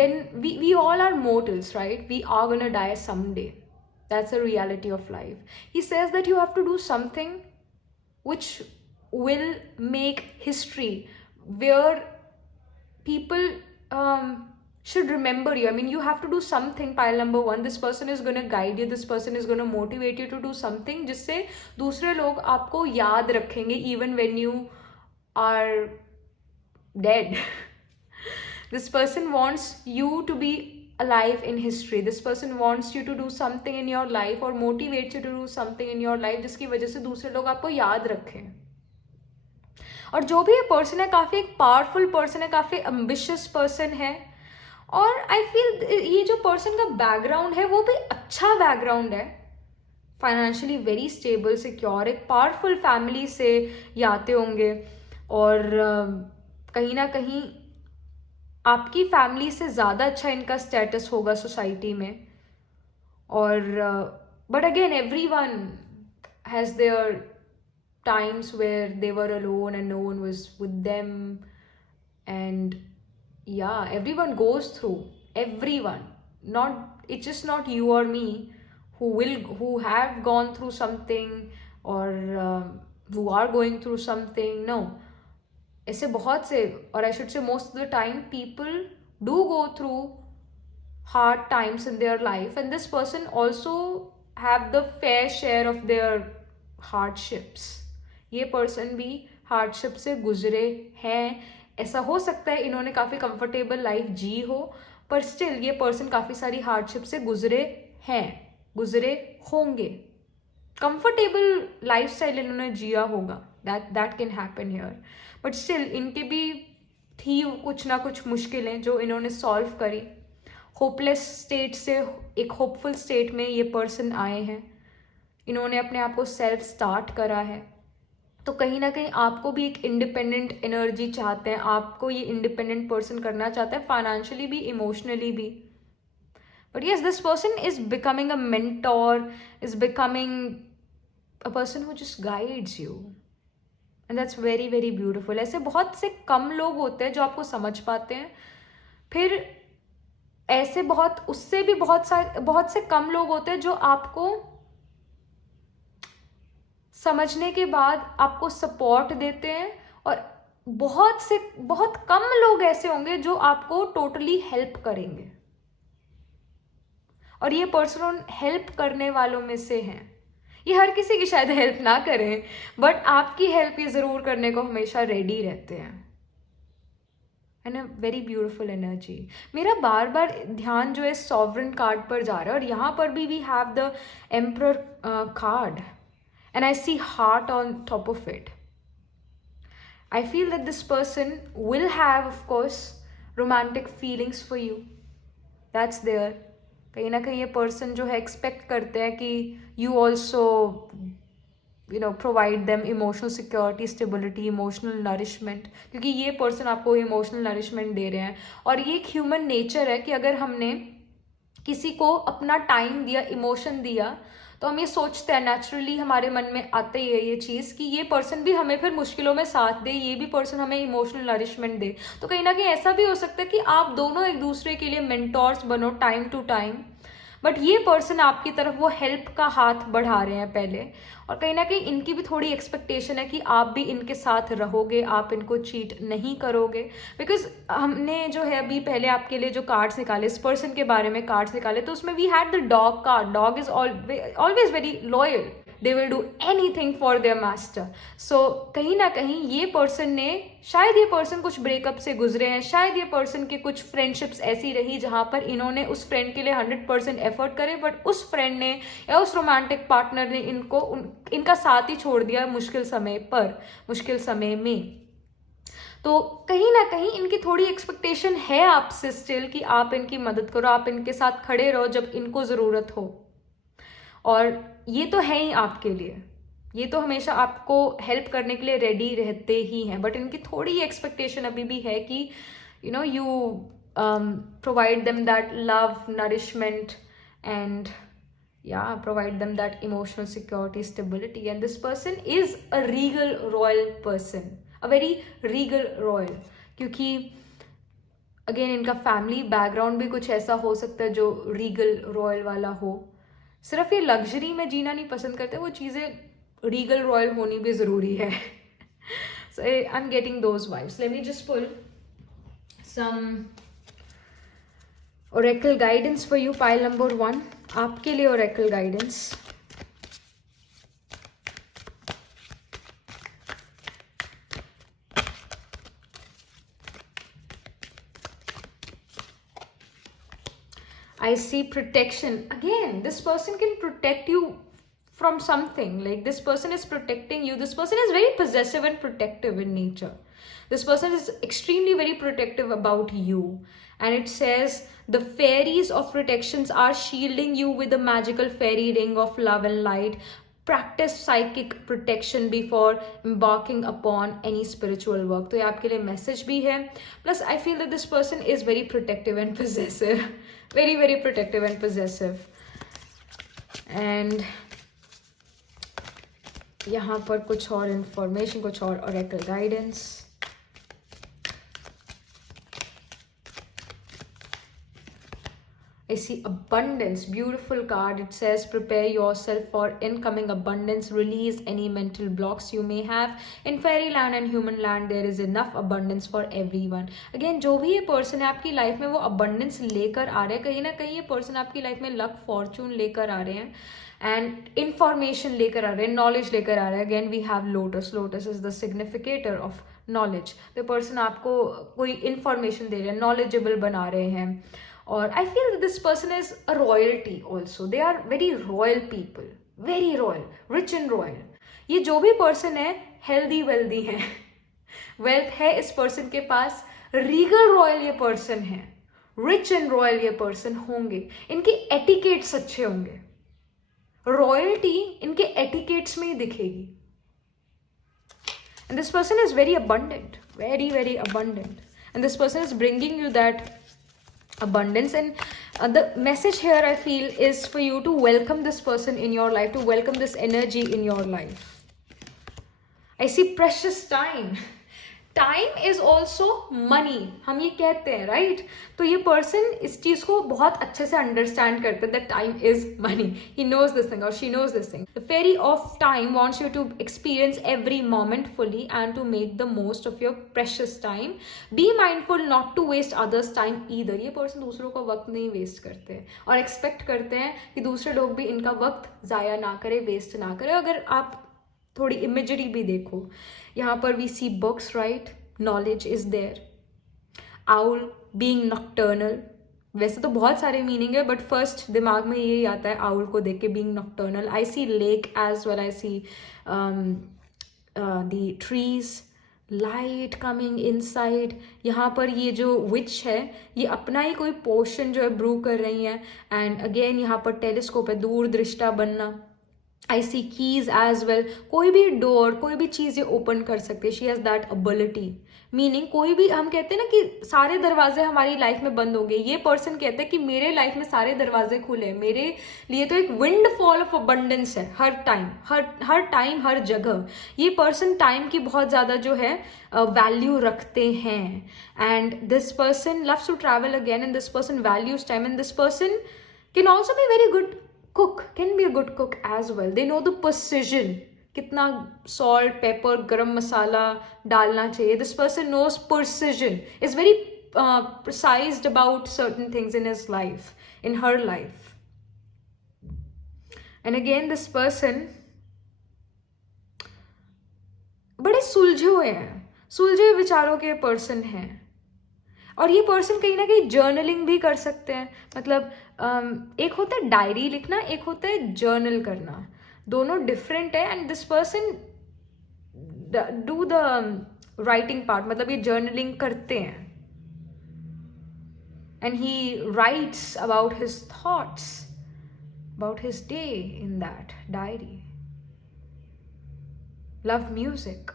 when we all are mortals, right? We are gonna die someday. That's a reality of life. He says that you have to do something which will make history, where people should remember you. I mean, you have to do something. Pile number 1, this person is going to guide you, this person is going to motivate you to do something जिससे दूसरे लोग आपको याद रखेंगे even when you are dead. This person wants you to be alive in history. This person wants you to do something in your life or motivates you to do something in your life जिसकी वजह से दूसरे लोग आपको याद रखें। और जो भी ये पर्सन है काफी एक पावरफुल पर्सन है, काफी एम्बिशियस पर्सन है। और आई फील ये जो पर्सन का बैकग्राउंड है वो भी अच्छा बैकग्राउंड है, फाइनेंशियली वेरी स्टेबल, सिक्योर, एक पावरफुल फैमिली से ये आते होंगे और कहीं ना कहीं आपकी फैमिली से ज्यादा अच्छा इनका स्टेटस होगा सोसाइटी में। और but again everyone has their times where they were alone and no one was with them, and yeah, everyone goes through, everyone, not, it's just not you or me who have gone through something or who are going through something. No, ऐसे बहुत से, or I should say most of the time people do go through hard times in their life, and this person also have the fair share of their hardships. ये person भी hardship से गुजरे हैं. ऐसा हो सकता है इन्होंने काफ़ी comfortable life जी हो, पर still ये person काफ़ी सारी hardship से गुजरे हैं, गुजरे होंगे. कंफर्टेबल लाइफस्टाइल इन्होंने जिया होगा, that can happen here, but still इनके भी थी कुछ ना कुछ मुश्किलें जो इन्होंने सॉल्व करी. होपलेस स्टेट से एक होपफुल स्टेट में ये पर्सन आए हैं. इन्होंने अपने आप को सेल्फ स्टार्ट करा है. तो कहीं ना कहीं आपको भी एक इंडिपेंडेंट एनर्जी चाहते हैं, आपको ये इंडिपेंडेंट पर्सन करना चाहते हैं, फाइनेंशियली भी, इमोशनली भी. But yes, this person is becoming a mentor, is becoming a person who just guides you. And that's very, very beautiful. ऐसे बहुत से कम लोग होते हैं जो आपको समझ पाते हैं. फिर ऐसे उससे भी बहुत से कम लोग होते हैं जो आपको समझने के बाद आपको सपोर्ट देते हैं. और बहुत कम लोग ऐसे होंगे जो आपको टोटली हेल्प करेंगे. और ये पर्सन हेल्प करने वालों में से हैं. ये हर किसी की शायद हेल्प ना करें, बट आपकी हेल्प ये ज़रूर करने को हमेशा रेडी रहते हैं. And a very beautiful energy. मेरा बार बार ध्यान जो है सॉवरेन कार्ड पर जा रहा है, और यहाँ पर भी we have the emperor card, and I see heart on top of it. I feel that this person will have of course romantic feelings for you. That's there. कहीं ना कहीं ये पर्सन जो है एक्सपेक्ट करते हैं कि you also provide them emotional security, stability, emotional nourishment, क्योंकि ये पर्सन आपको इमोशनल नरिशमेंट दे रहे हैं. और ये एक ह्यूमन नेचर है कि अगर हमने किसी को अपना टाइम दिया, इमोशन दिया, तो हम ये सोचते हैं, नेचुरली हमारे मन में आते ही है ये चीज़ कि ये पर्सन भी हमें फिर मुश्किलों में साथ दे, ये भी पर्सन हमें इमोशनल नरिशमेंट दे. तो कहीं ना कहीं ऐसा भी हो सकता है कि आप दोनों एक दूसरे के लिए मेंटोर्स बनो टाइम टू टाइम. बट ये पर्सन आपकी तरफ वो हेल्प का हाथ बढ़ा रहे हैं पहले, और कहीं ना कहीं इनकी भी थोड़ी एक्सपेक्टेशन है कि आप भी इनके साथ रहोगे, आप इनको चीट नहीं करोगे. बिकॉज हमने जो है अभी पहले आपके लिए जो कार्ड्स निकाले, इस पर्सन के बारे में कार्ड्स निकाले, तो उसमें we had the dog card. Dog is always very loyal, they will do anything for their master. So कहीं ना कहीं ये पर्सन ने, शायद ये पर्सन कुछ ब्रेकअप से गुजरे हैं, शायद ये पर्सन की कुछ फ्रेंडशिप्स ऐसी रही जहां पर इन्होंने उस फ्रेंड के लिए 100% एफर्ट करे, बट उस फ्रेंड ने या उस रोमांटिक पार्टनर ने इनका साथ ही छोड़ दिया मुश्किल समय में. तो कहीं ना कहीं इनकी थोड़ी एक्सपेक्टेशन है आपसे स्टिल कि आप इनकी मदद करो, आप इनके साथ खड़े रहो जब इनको ज़रूरत हो. और ये तो है ही आपके लिए, ये तो हमेशा आपको हेल्प करने के लिए रेडी रहते ही हैं. बट इनकी थोड़ी एक्सपेक्टेशन अभी भी है कि you provide them that love, nourishment, and provide them that emotional security, stability. And this person is a regal royal person, a very regal royal, क्योंकि अगेन इनका फैमिली बैकग्राउंड भी कुछ ऐसा हो सकता है जो रीगल रॉयल वाला हो. सिर्फ ये लग्जरी में जीना नहीं पसंद करते, वो चीज़ें रीगल रॉयल होनी भी ज़रूरी है. So I'm getting those vibes. Let me just pull some oracle guidance for you. Pile number 1, आपके लिए oracle guidance. I see protection. Again, this person can protect you from something. Like, this person is protecting you. This person is very possessive and protective in nature. This person is extremely very protective about you. And it says, the fairies of protections are shielding you with the magical fairy ring of love and light. Practice psychic protection before embarking upon any spiritual work. तो ये आपके लिए मैसेज भी है. Plus, I feel that this person is very protective and possessive. Very, very protective and possessive. And यहाँ पर कुछ और इंफॉर्मेशन, कुछ और oracle guidance. I see abundance, beautiful card. It says prepare yourself for incoming abundance, release any mental blocks you may have. In fairyland and human land there is enough abundance for everyone. Again, जो भी ये person है आपकी लाइफ में वो abundance लेकर आ रहे हैं, कहीं ना कहीं ये person आपकी लाइफ में luck fortune लेकर आ रहे हैं and information लेकर आ रहे हैं, knowledge लेकर आ रहे हैं. Again we have lotus is the significator of knowledge. The person आपको कोई information दे रहे हैं, knowledgeable बना रहे हैं. और I feel that this person is a royalty also. They are very royal people, very royal, rich and royal. ये जो भी person है healthy wealthy है, wealth है इस person के पास, regal royal ये person है, rich and royal ये person होंगे, इनके etiquettes अच्छे होंगे, royalty इनके etiquettes में ही दिखेगी. And this person is very abundant, very very abundant, and this person is bringing you that abundance. And the message here I feel is for you to welcome this person in your life, to welcome this energy in your life. I see precious time. Time is also money, हम ये कहते हैं, right? तो ये person इस चीज को बहुत अच्छे से understand करते हैं that time is money. He knows this thing or she knows this thing. The fairy of time wants you to experience every moment fully and to make the most of your precious time. Be mindful not to waste others' time either. ये person दूसरों का वक्त नहीं waste करते हैं और expect करते हैं कि दूसरे लोग भी इनका वक्त जाया ना करे, waste ना करे. अगर आप थोड़ी इमेजरी भी देखो, यहाँ पर we see books, right? Knowledge is there. Owl being nocturnal. वैसे तो बहुत सारे मीनिंग है बट फर्स्ट दिमाग में यही आता है owl को देख के, being nocturnal. I see lake as well. I see the trees, light coming inside. यहाँ पर ये जो witch है ये अपना ही कोई पोर्शन जो है ब्रू कर रही है. एंड अगेन यहाँ पर टेलीस्कोप है, दूरदृष्टा बनना. I see keys as well. कोई भी डोर, कोई भी चीज़ ये ओपन कर सकते हैं. She has that ability. Meaning कोई भी, हम कहते हैं ना कि सारे दरवाजे हमारी लाइफ में बंद होंगे, ये पर्सन कहते हैं कि मेरे लाइफ में सारे दरवाजे खुले हैं. मेरे लिए तो एक विंड फॉल ऑफ अबंडेंस है हर टाइम हर जगह. ये पर्सन टाइम की बहुत ज़्यादा जो है वैल्यू रखते हैं. And this person loves to travel again and this person values time. And this person can also be very good cook, can be a good cook as well. They know the precision, कितना salt, pepper, garam masala डालना चाहिए. This person knows precision, is very precise about certain things in his life, in her life. And again this person बड़े सुलझे हुए हैं, सुलझे हुए विचारों के पर्सन हैं. और ये पर्सन कहीं ना कहीं जर्नलिंग भी कर सकते हैं. मतलब एक होता है डायरी लिखना, एक होता है जर्नल करना, दोनों डिफरेंट है. And this person do the writing part, मतलब ये जर्नलिंग करते हैं. And he writes about his thoughts, about his day in that diary. Love music,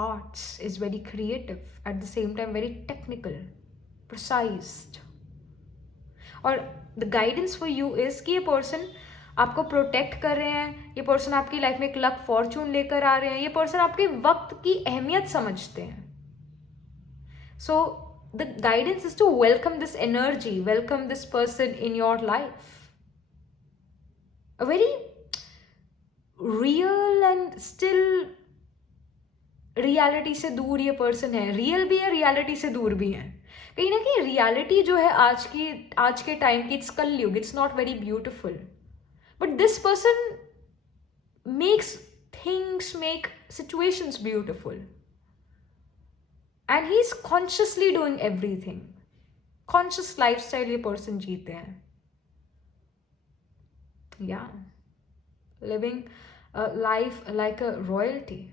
arts, is very creative, at the same time very technical, precise. और the guidance for you is कि ये person आपको प्रोटेक्ट कर रहे हैं, ये पर्सन आपकी लाइफ में एक लक फॉर्चून लेकर आ रहे हैं, ये पर्सन आपके वक्त की अहमियत समझते हैं. So the guidance is to welcome this energy, welcome this person in your life. A very real and still reality से दूर ये पर्सन है. रियल भी है, रियलिटी से दूर भी है. कहीं ना कहीं रियलिटी जो है आज के टाइम की, इट्स कलयुग, it's not very beautiful. But this person makes things, make situations beautiful. And he is consciously doing everything. Conscious lifestyle ये पर्सन जीते हैं. या living life like a royalty.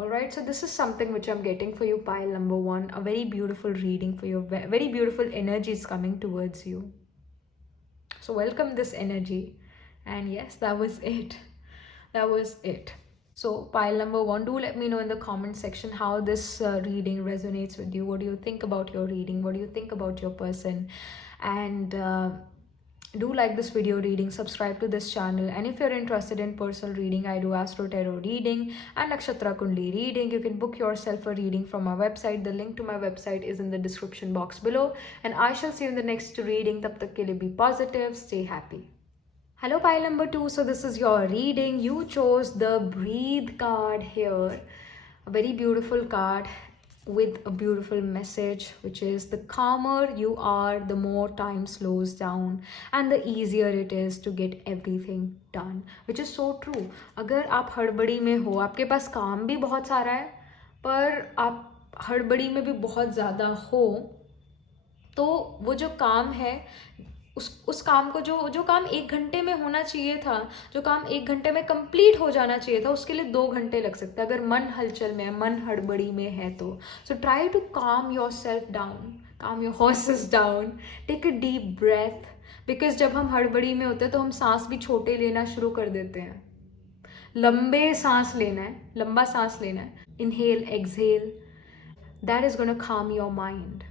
Alright, so this is something which I'm getting for you, pile number 1. A very beautiful reading for you. Very beautiful energy is coming towards you. So welcome this energy. And yes, that was it. That was it. So pile number 1, do let me know in the comment section how this reading resonates with you. What do you think about your reading? What do you think about your person? And do like this video reading, subscribe to this channel, and if you're interested in personal reading, I do astro tarot reading and nakshatra kundli reading. You can book yourself a reading from my website. The link to my website is in the description box below, and I shall see you in the next reading. Tab tak ke liye be positive, stay happy. Hello pile number 2. So this is your reading. You chose the Breathe card here, a very beautiful card with a beautiful message, which is the calmer you are, the more time slows down and the easier it is to get everything done, which is so true. अगर आप हड़बड़ी में हो, आपके पास काम भी बहुत सारा है, पर आप हड़बड़ी में भी बहुत ज़्यादा हो, तो वो जो काम है, उस काम को जो काम 1 घंटे में होना चाहिए था, जो काम 1 घंटे में कंप्लीट हो जाना चाहिए था, उसके लिए 2 घंटे लग सकते हैं अगर मन हलचल में है, मन हड़बड़ी में है तो. So try to calm your self down, calm your horses down, take a deep breath. Because जब हम हड़बड़ी में होते हैं तो हम सांस भी छोटे लेना शुरू कर देते हैं. लंबे सांस लेना है, लंबा सांस लेना है. Inhale, exhale, that is gonna calm your mind.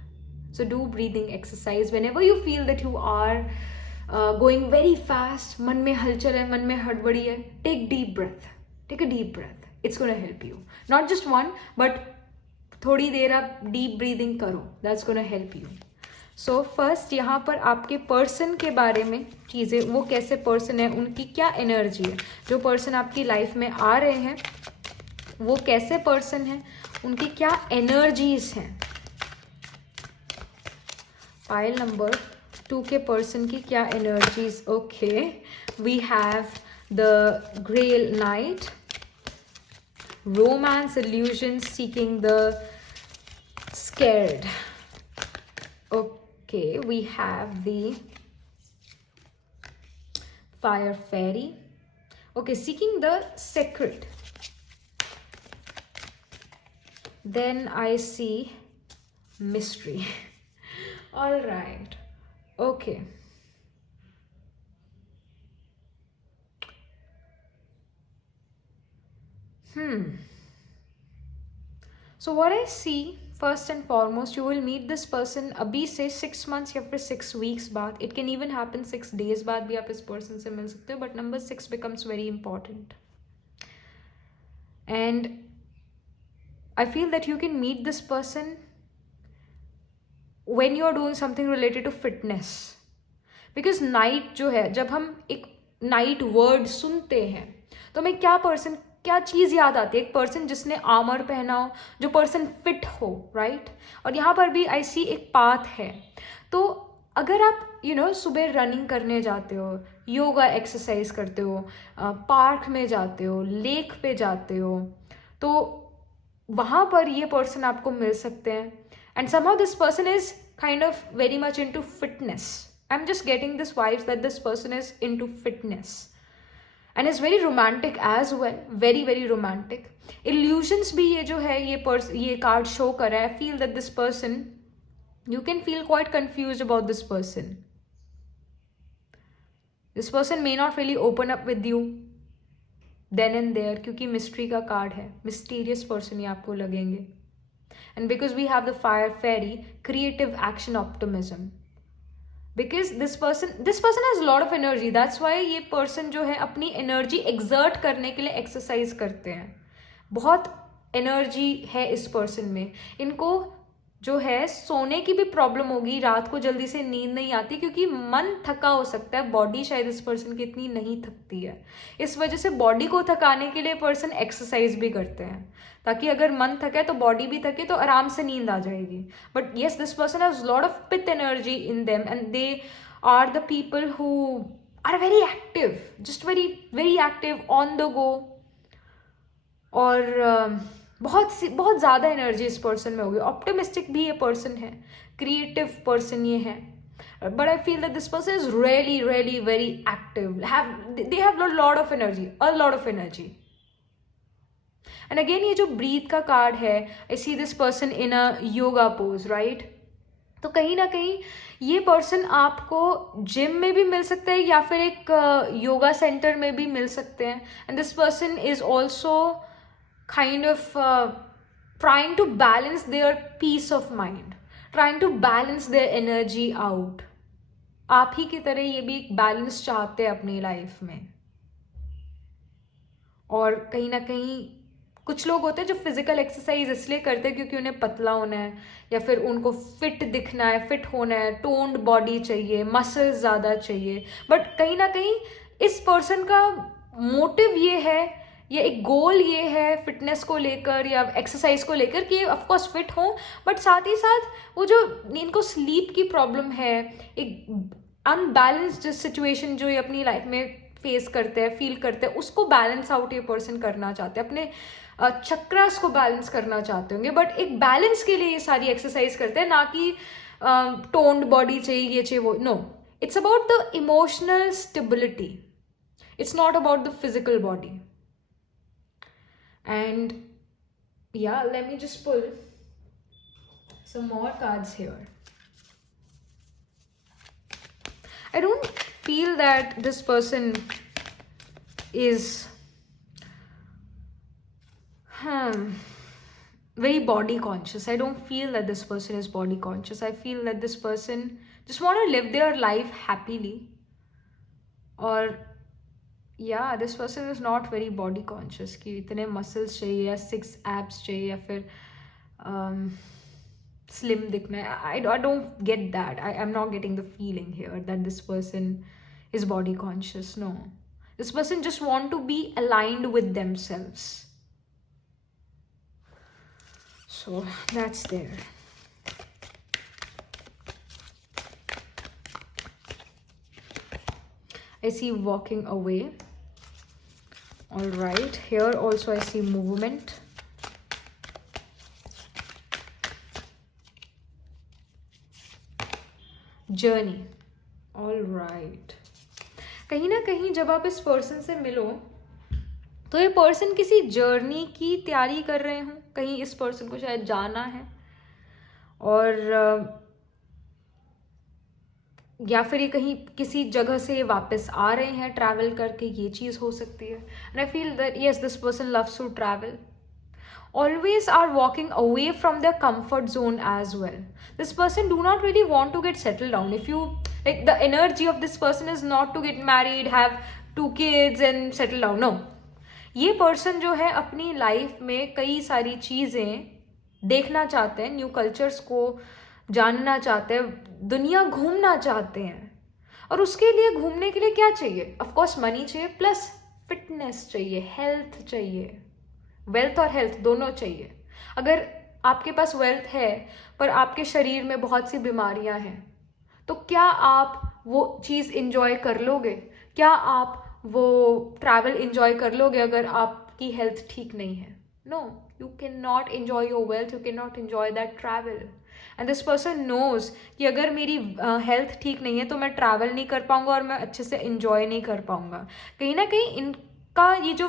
So do breathing exercise whenever you feel that you are going very fast. मन में हलचल है, मन में हड़बड़ी है. Take deep breath. Take a deep breath. It's gonna help you. Not just one, but थोड़ी देर आप deep breathing करो. That's gonna help you. So first यहाँ पर आपके पर्सन के बारे में चीज़ें, वो कैसे पर्सन है, उनकी क्या एनर्जी है. जो पर्सन आपकी लाइफ में आ रहे हैं वो कैसे पर्सन है, उनकी क्या एनर्जीज हैं. पाइल नंबर 2 के पर्सन की क्या energies. Okay, we have the grail knight, romance, illusion, seeking the scared. Okay, we have the fire fairy. Okay, seeking the secret. Then I see mystery. All right. Okay. So what I see, first and foremost, you will meet this person अभी से 6 months या फिर 6 weeks बाद. It can even happen 6 days बाद भी आप इस person से मिल सकते हो. But number 6 becomes very important. And I feel that you can meet this person when you are doing something related to fitness. Because night जो है, जब हम एक night word सुनते हैं तो हमें क्या चीज़ याद आती है. एक पर्सन जिसने आर्मर पहना हो, जो पर्सन फिट हो, राइट. और यहाँ पर भी आई सी एक पाथ है. तो अगर आप सुबह रनिंग करने जाते हो, योगा एक्सरसाइज करते हो, पार्क में जाते हो, लेक पे जाते हो, तो वहाँ पर ये पर्सन आपको मिल सकते हैं. And somehow this person is kind of very much into fitness. I'm just getting this vibes that this person is into fitness. And is very romantic as well. Very, very romantic. Illusions भी ये जो है, ये card show कर रहा है. I feel that this person, you can feel quite confused about this person. This person may not really open up with you then and there, क्योंकि mystery का card है. Mysterious person ये आपको लगेंगे. And because we have the fire fairy, creative action, optimism. Because this person has a lot of energy. That's why ये person जो है अपनी energy exert करने के लिए exercise करते हैं. बहुत energy है इस person में. इनको जो है सोने की भी प्रॉब्लम होगी, रात को जल्दी से नींद नहीं आती क्योंकि मन थका हो सकता है. बॉडी शायद इस पर्सन की इतनी नहीं थकती है. इस वजह से बॉडी को थकाने के लिए पर्सन एक्सरसाइज भी करते हैं, ताकि अगर मन थके तो बॉडी भी थके तो आराम से नींद आ जाएगी. But yes, this person has lot of pith energy in them and they are the people who are very active, just very very active, on the go. और बहुत ज़्यादा एनर्जी इस पर्सन में होगी. ऑप्टिमिस्टिक भी ये पर्सन है, क्रिएटिव पर्सन ये है. But I feel that this person is really really very active. They have lot of energy, a lot of energy. And again ये जो ब्रीथ का कार्ड है, I see this person in a yoga pose, right. तो कहीं ना कहीं ये पर्सन आपको जिम में भी मिल सकता है या फिर एक योगा सेंटर में भी मिल सकते हैं. And this person is also kind of trying to balance their peace of mind, trying to balance their energy out. आप ही की तरह ये भी एक बैलेंस चाहते हैं अपनी लाइफ में। और कहीं ना कहीं कुछ लोग होते हैं जो फिजिकल एक्सरसाइज इसलिए करते हैं क्योंकि उन्हें पतला होना है, या फिर उनको फिट दिखना है, फिट होना है, टोन्ड बॉडी चाहिए, मसल्स ज़्यादा चाहिए। बट कहीं ना कहीं इस पर्सन का मोटिव ये है, ये एक गोल ये है फिटनेस को लेकर या एक्सरसाइज को लेकर कि ऑफ कोर्स फिट हो, बट साथ ही साथ वो जो इनको स्लीप की प्रॉब्लम है, एक अनबैलेंस्ड सिचुएशन जो ये अपनी लाइफ में फेस करते हैं, फील करते हैं, उसको बैलेंस आउट ये पर्सन करना चाहते हैं, अपने चक्रास को बैलेंस करना चाहते होंगे। बट एक बैलेंस के लिए ये सारी एक्सरसाइज करते हैं, ना कि टोन्ड बॉडी चाहिए, ये चाहिए, वो। No, it's about the emotional stability, it's not about the physical body. And yeah, let me just pull some more cards here. I don't feel that this person is very body conscious. I don't feel that this person is body conscious. I feel that this person just want to live their life happily. Or yeah, this person is not very body conscious कि इतने muscles चाहिए या 6 abs चाहिए या फिर slim दिखना है. I don't get that. I'm not getting the feeling here that this person is body conscious. No. This person just want to be aligned with themselves. So that's there. I see walking away. All right, here also I see movement. Journey. All right. कहीं ना कहीं जब आप इस पर्सन से मिलो तो ये पर्सन किसी जर्नी की तैयारी कर रहे हो, कहीं इस पर्सन को शायद जाना है, और या फिर ये कहीं किसी जगह से वापस आ रहे हैं ट्रैवल करके, ये चीज़ हो सकती है. And I feel that yes, this person loves to travel, always are walking away from their comfort zone as well. This person do not really want to get settled down. If you like, the energy of this person is not to get married, have 2 kids and settle down. No, ये पर्सन जो है अपनी लाइफ में कई सारी चीज़ें देखना चाहते हैं, न्यू कल्चर्स को जानना चाहते हैं, दुनिया घूमना चाहते हैं. और उसके लिए घूमने के लिए क्या चाहिए? ऑफ कोर्स मनी चाहिए, प्लस फिटनेस चाहिए, हेल्थ चाहिए. वेल्थ और हेल्थ दोनों चाहिए. अगर आपके पास वेल्थ है पर आपके शरीर में बहुत सी बीमारियां हैं, तो क्या आप वो चीज़ इंजॉय कर लोगे? क्या आप वो ट्रैवल इंजॉय कर लोगे अगर आपकी हेल्थ ठीक नहीं है? No, you can not enjoy your wealth, you can not enjoy that travel. And this person knows कि अगर मेरी हेल्थ ठीक नहीं है तो मैं ट्रैवल नहीं कर पाऊंगा और मैं अच्छे से इंजॉय नहीं कर पाऊंगा. कहीं ना कहीं इनका ये जो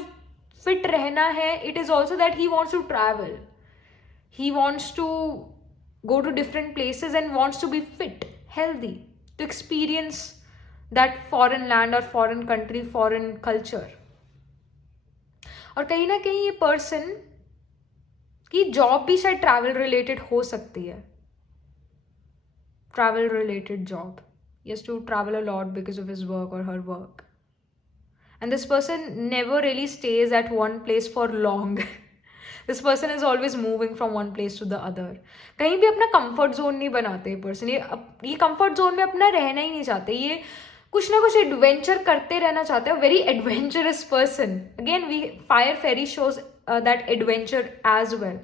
फिट रहना है, it is also that he wants to travel, he wants to go to different places and wants to be fit, healthy, to experience that foreign land or foreign country, foreign culture. और कहीं ना कहीं ये पर्सन की जॉब भी शायद ट्रैवल रिलेटेड हो सकती है. Travel related job. He has to travel a lot because of his work or her work. And this person never really stays at one place for long. This person is always moving from one place to the other. कहीं भी अपना कंफर्ट जोन नहीं बनाते ये पर्सन. ये कंफर्ट जोन में अपना रहना ही नहीं चाहते. ये कुछ ना कुछ एडवेंचर करते रहना चाहते हैं. Very adventurous person. Again we fire fairy shows that adventure as well.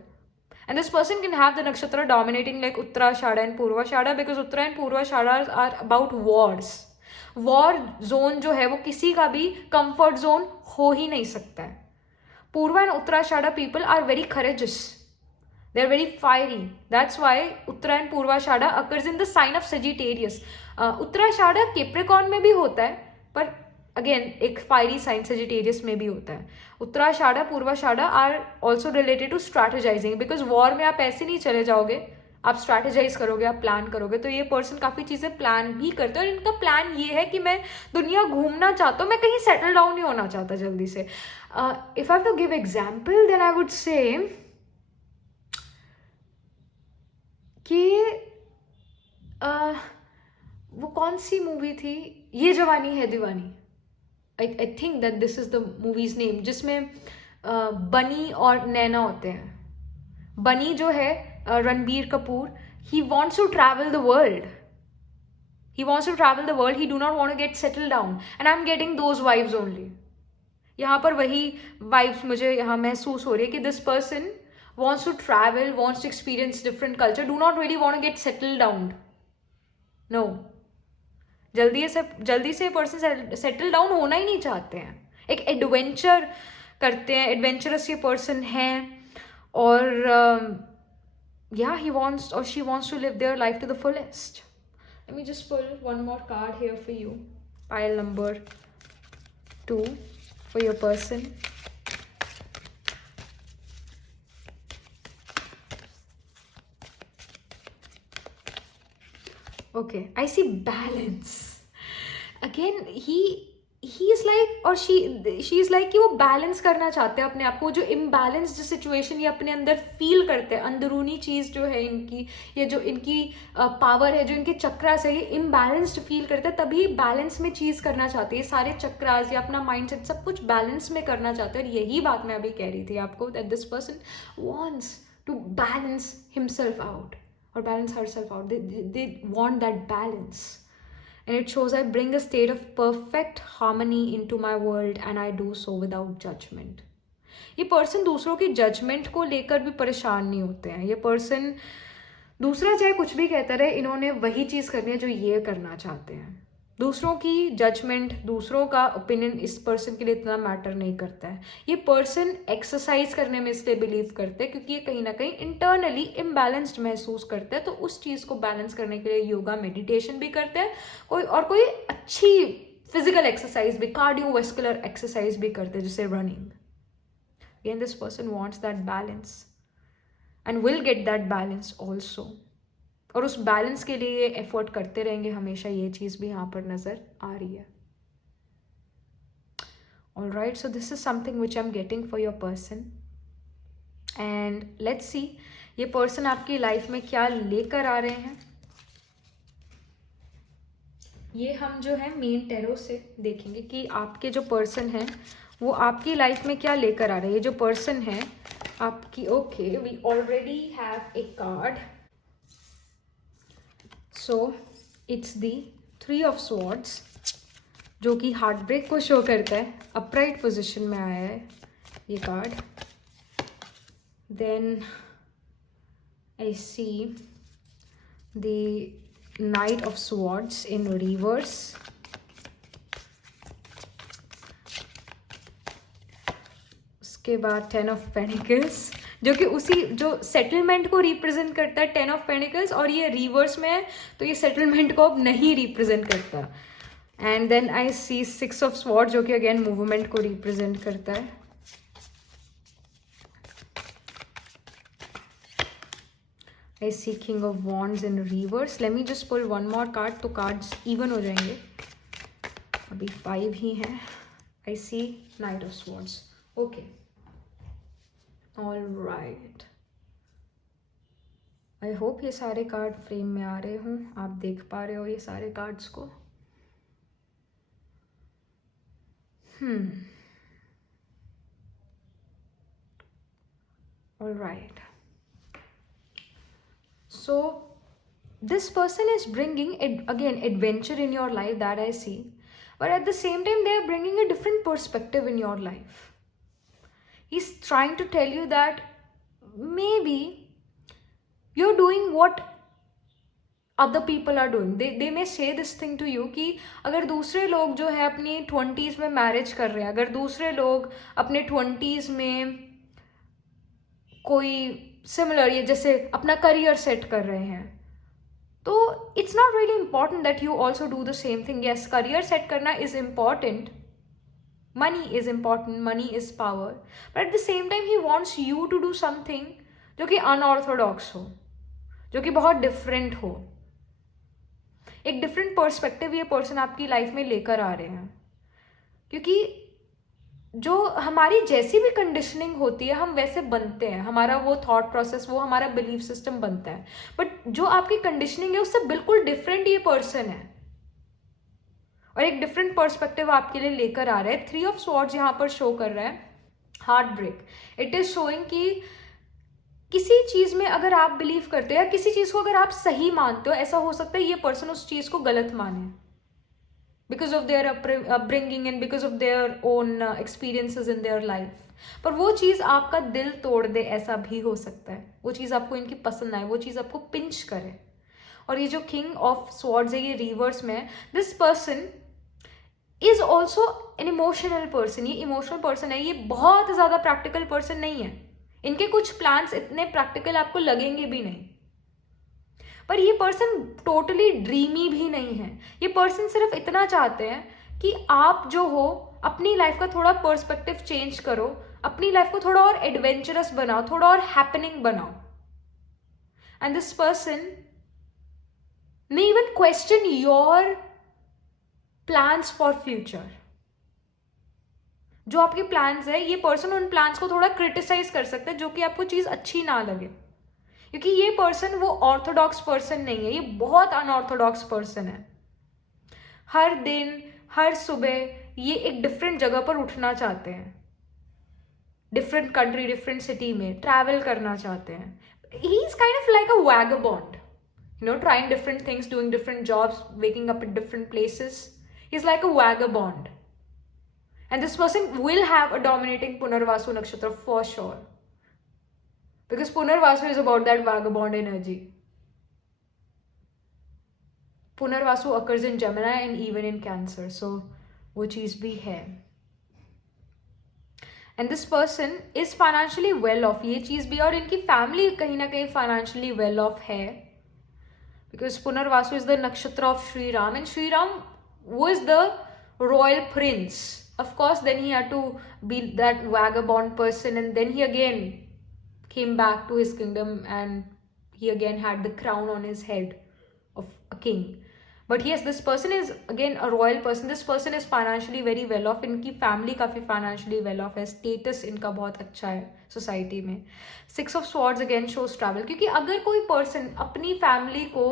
And this person can have the nakshatra dominating like Uttarashada and Purvashada, because Uttara and Purvashada are about wars. War zone जो है वो किसी का भी कंफर्ट जोन हो ही नहीं सकता है. Purva and Uttarashadha people are very courageous, they are very fiery. That's why Uttara and Purvashadha occurs in the sign of Sagittarius. Uttarashadha Capricorn में भी होता है, पर अगेन एक फायरी साइन सेजिटेरियस में भी होता है. Uttarashadha Purvashadha are also related to strategizing, because war में आप ऐसे नहीं चले जाओगे, आप स्ट्रैटेजाइज करोगे, आप प्लान करोगे. तो ये पर्सन काफ़ी चीज़ें प्लान भी करते हैं, और इनका प्लान ये है कि मैं दुनिया घूमना चाहता हूँ, मैं कहीं सेटल डाउन नहीं होना चाहता जल्दी से. If I have to give example then I would say कि वो कौन सी मूवी थी, Yeh Jawaani Hai Deewani, I think that this is the movie's name, जिसमें बनी और नैना होते हैं. बनी जो है Ranbir Kapoor, he wants to travel the world. He wants to travel the world. He do not want to get settled down. And I'm getting those vibes only. यहाँ पर वही vibes मुझे यहाँ महसूस हो रही है कि this person wants to travel, wants to experience different culture, do not really want to get settled down. No. जल्दी से पर्सन सेटल डाउन होना ही नहीं चाहते हैं. एक एडवेंचर करते हैं, एडवेंचरस ये पर्सन है, और yeah, he wants or she wants to live their life to the fullest. Let me just pull one more card here for you. Pile number 2 for your person. Okay, I see balance. Again, he is like or she is like कि वो बैलेंस करना चाहते हैं अपने आप को. जो इम्बैलेंस्ड सिचुएशन ये अपने अंदर फील करते हैं, अंदरूनी चीज जो है इनकी, ये जो इनकी पावर है, जो इनके चक्रास है, ये इम्बैलेंस्ड फील करते हैं, तभी बैलेंस में चीज करना चाहते हैं. ये सारे चक्रास या अपना माइंडसेट सब कुछ बैलेंस में करना चाहते हैं. और यही बात मैं अभी कह रही थी आपको, that this person wants to balance himself out और balance herself out. They want that balance. And it shows I bring a state of perfect harmony into my world and I do so without judgment. ये पर्सन दूसरों की जजमेंट को लेकर भी परेशान नहीं होते हैं. ये पर्सन दूसरा चाहे कुछ भी कहता रहे, इन्होंने वही चीज़ करनी है जो ये करना चाहते हैं. दूसरों की जजमेंट, दूसरों का ओपिनियन इस पर्सन के लिए इतना मैटर नहीं करता है. ये पर्सन एक्सरसाइज करने में इसलिए बिलीव करते हैं क्योंकि ये कहीं ना कहीं इंटरनली इम्बैलेंस्ड महसूस करते हैं. तो उस चीज़ को बैलेंस करने के लिए योगा, मेडिटेशन भी करते हैं, कोई अच्छी फिजिकल एक्सरसाइज भी, कार्डियोवास्कुलर एक्सरसाइज भी करते हैं, जैसे running. Again this person wants that balance and will get that balance also. और उस बैलेंस के लिए ये एफर्ट करते रहेंगे हमेशा. ये चीज़ भी यहाँ पर नज़र आ रही है. All right, so this is something which I am getting for your person. And let's see ये पर्सन आपकी लाइफ में क्या लेकर आ रहे हैं. ये हम जो है मेन टैरो से देखेंगे कि आपके जो पर्सन हैं वो आपकी लाइफ में क्या लेकर आ रहे हैं. ये जो पर्सन है आपकी, okay, we already have a card. So it's the 3 of Swords, जो कि हार्ट ब्रेक को शो करता है. अपराइट पोजिशन में आया है ये card. Then I see the Knight of Swords in reverse. उसके बाद 10 of Pentacles, जो कि उसी जो सेटलमेंट को रिप्रेजेंट करता है, 10 of Pentacles, और ये रिवर्स में है तो ये सेटलमेंट को अब नहीं रिप्रेजेंट करता. And then I see 6 of Swords, जो कि अगेन मूवमेंट को रिप्रेजेंट करता है. I see King of Wands in reverse. Let me just pull one more card, तो कार्ड्स इवन हो जाएंगे. अभी 5 ही हैं. I see Knight of Swords. Okay, all right. I hope ये सारे कार्ड फ्रेम में आ रहे हों, आप देख पा रहे हो ये सारे कार्ड्स को. All right. So this person is bringing again adventure in your life, that I see, but at the same time they are bringing a different perspective in your life. He's trying to tell you that maybe you're doing what other people are doing. They may say this thing to you कि अगर दूसरे लोग जो है अपनी 20s में मैरिज कर रहे हैं, अगर दूसरे लोग अपने 20s में कोई सिमिलर, ये जैसे अपना करियर सेट कर रहे हैं, तो it's not really important that you also do the same thing. Yes, career set करना is important, money is important, money is power, but at the same time he wants you to do something जो कि अनऑर्थोडॉक्स हो, जो कि बहुत डिफरेंट हो. एक डिफरेंट पर्सपेक्टिव ये पर्सन आपकी लाइफ में लेकर आ रहे हैं, क्योंकि जो हमारी जैसी भी कंडीशनिंग होती है हम वैसे बनते हैं. हमारा वो थॉट प्रोसेस, वो हमारा बिलीफ सिस्टम बनता है. बट जो आपकी कंडीशनिंग है उससे बिल्कुल डिफरेंट ये पर्सन है. और एक डिफरेंट पर्सपेक्टिव आपके लिए लेकर आ रहा है। 3 ऑफ स्वॉर्ड्स यहाँ पर शो कर रहा है heart break. It is showing कि किसी चीज में अगर आप बिलीव करते हो या किसी चीज को अगर आप सही मानते हो, ऐसा हो सकता है ये पर्सन उस चीज को गलत माने because of their upbringing and because of their own experiences in their life. पर वो चीज आपका दिल तोड़ दे, ऐसा भी हो सकता है। वो चीज आपको इनकी पसंद आए, वो चीज आपको पिंच करे। और ये जो किंग ऑफ स्वॉर्ड्स है, ये रिवर्स में है। This person is also an emotional person. ये इमोशनल पर्सन है, ये बहुत ज्यादा प्रैक्टिकल पर्सन नहीं है। इनके कुछ प्लान्स इतने प्रैक्टिकल आपको लगेंगे भी नहीं। पर ये पर्सन टोटली ड्रीमी भी नहीं है। ये पर्सन सिर्फ इतना चाहते हैं कि आप जो हो अपनी लाइफ का थोड़ा पर्सपेक्टिव चेंज करो, अपनी लाइफ को थोड़ा और एडवेंचरस बनाओ, थोड़ा और हैपनिंग बनाओ। And this person may even question your plans for future. जो आपके प्लान्स है, ये पर्सन उन प्लान्स को थोड़ा क्रिटिसाइज कर सकता है, जो कि आपको चीज अच्छी ना लगे। क्योंकि ये पर्सन वो ऑर्थोडॉक्स पर्सन नहीं है, ये बहुत अनऑर्थोडॉक्स पर्सन है। हर दिन हर सुबह ये एक डिफरेंट जगह पर उठना चाहते हैं, डिफरेंट कंट्री डिफरेंट सिटी में ट्रैवल करना चाहते हैं। He is kind of like a vagabond, you know, trying different things, doing different jobs, waking up at different places. He's like a vagabond. And this person will have a dominating Punarvasu nakshatra for sure. Because Punarvasu is about that vagabond energy. Punarvasu occurs in Gemini and even in Cancer. So, wo cheez bhi hai. And this person is financially well off. ये चीज भी, और इनकी फैमिली कहीं ना कहीं financially well off है. Because Punarvasu is the nakshatra of Sri Ram, and Sri Ram was the royal prince. Of course, then he had to be that vagabond person, and then he again came back to his kingdom, and he again had the crown on his head of a king. But yes, this person is again a royal person. This person is financially very well off. इनकी family काफी financially well off है, status इनका बहुत अच्छा है society में. 6 of Swords again shows travel. क्योंकि अगर कोई person अपनी family को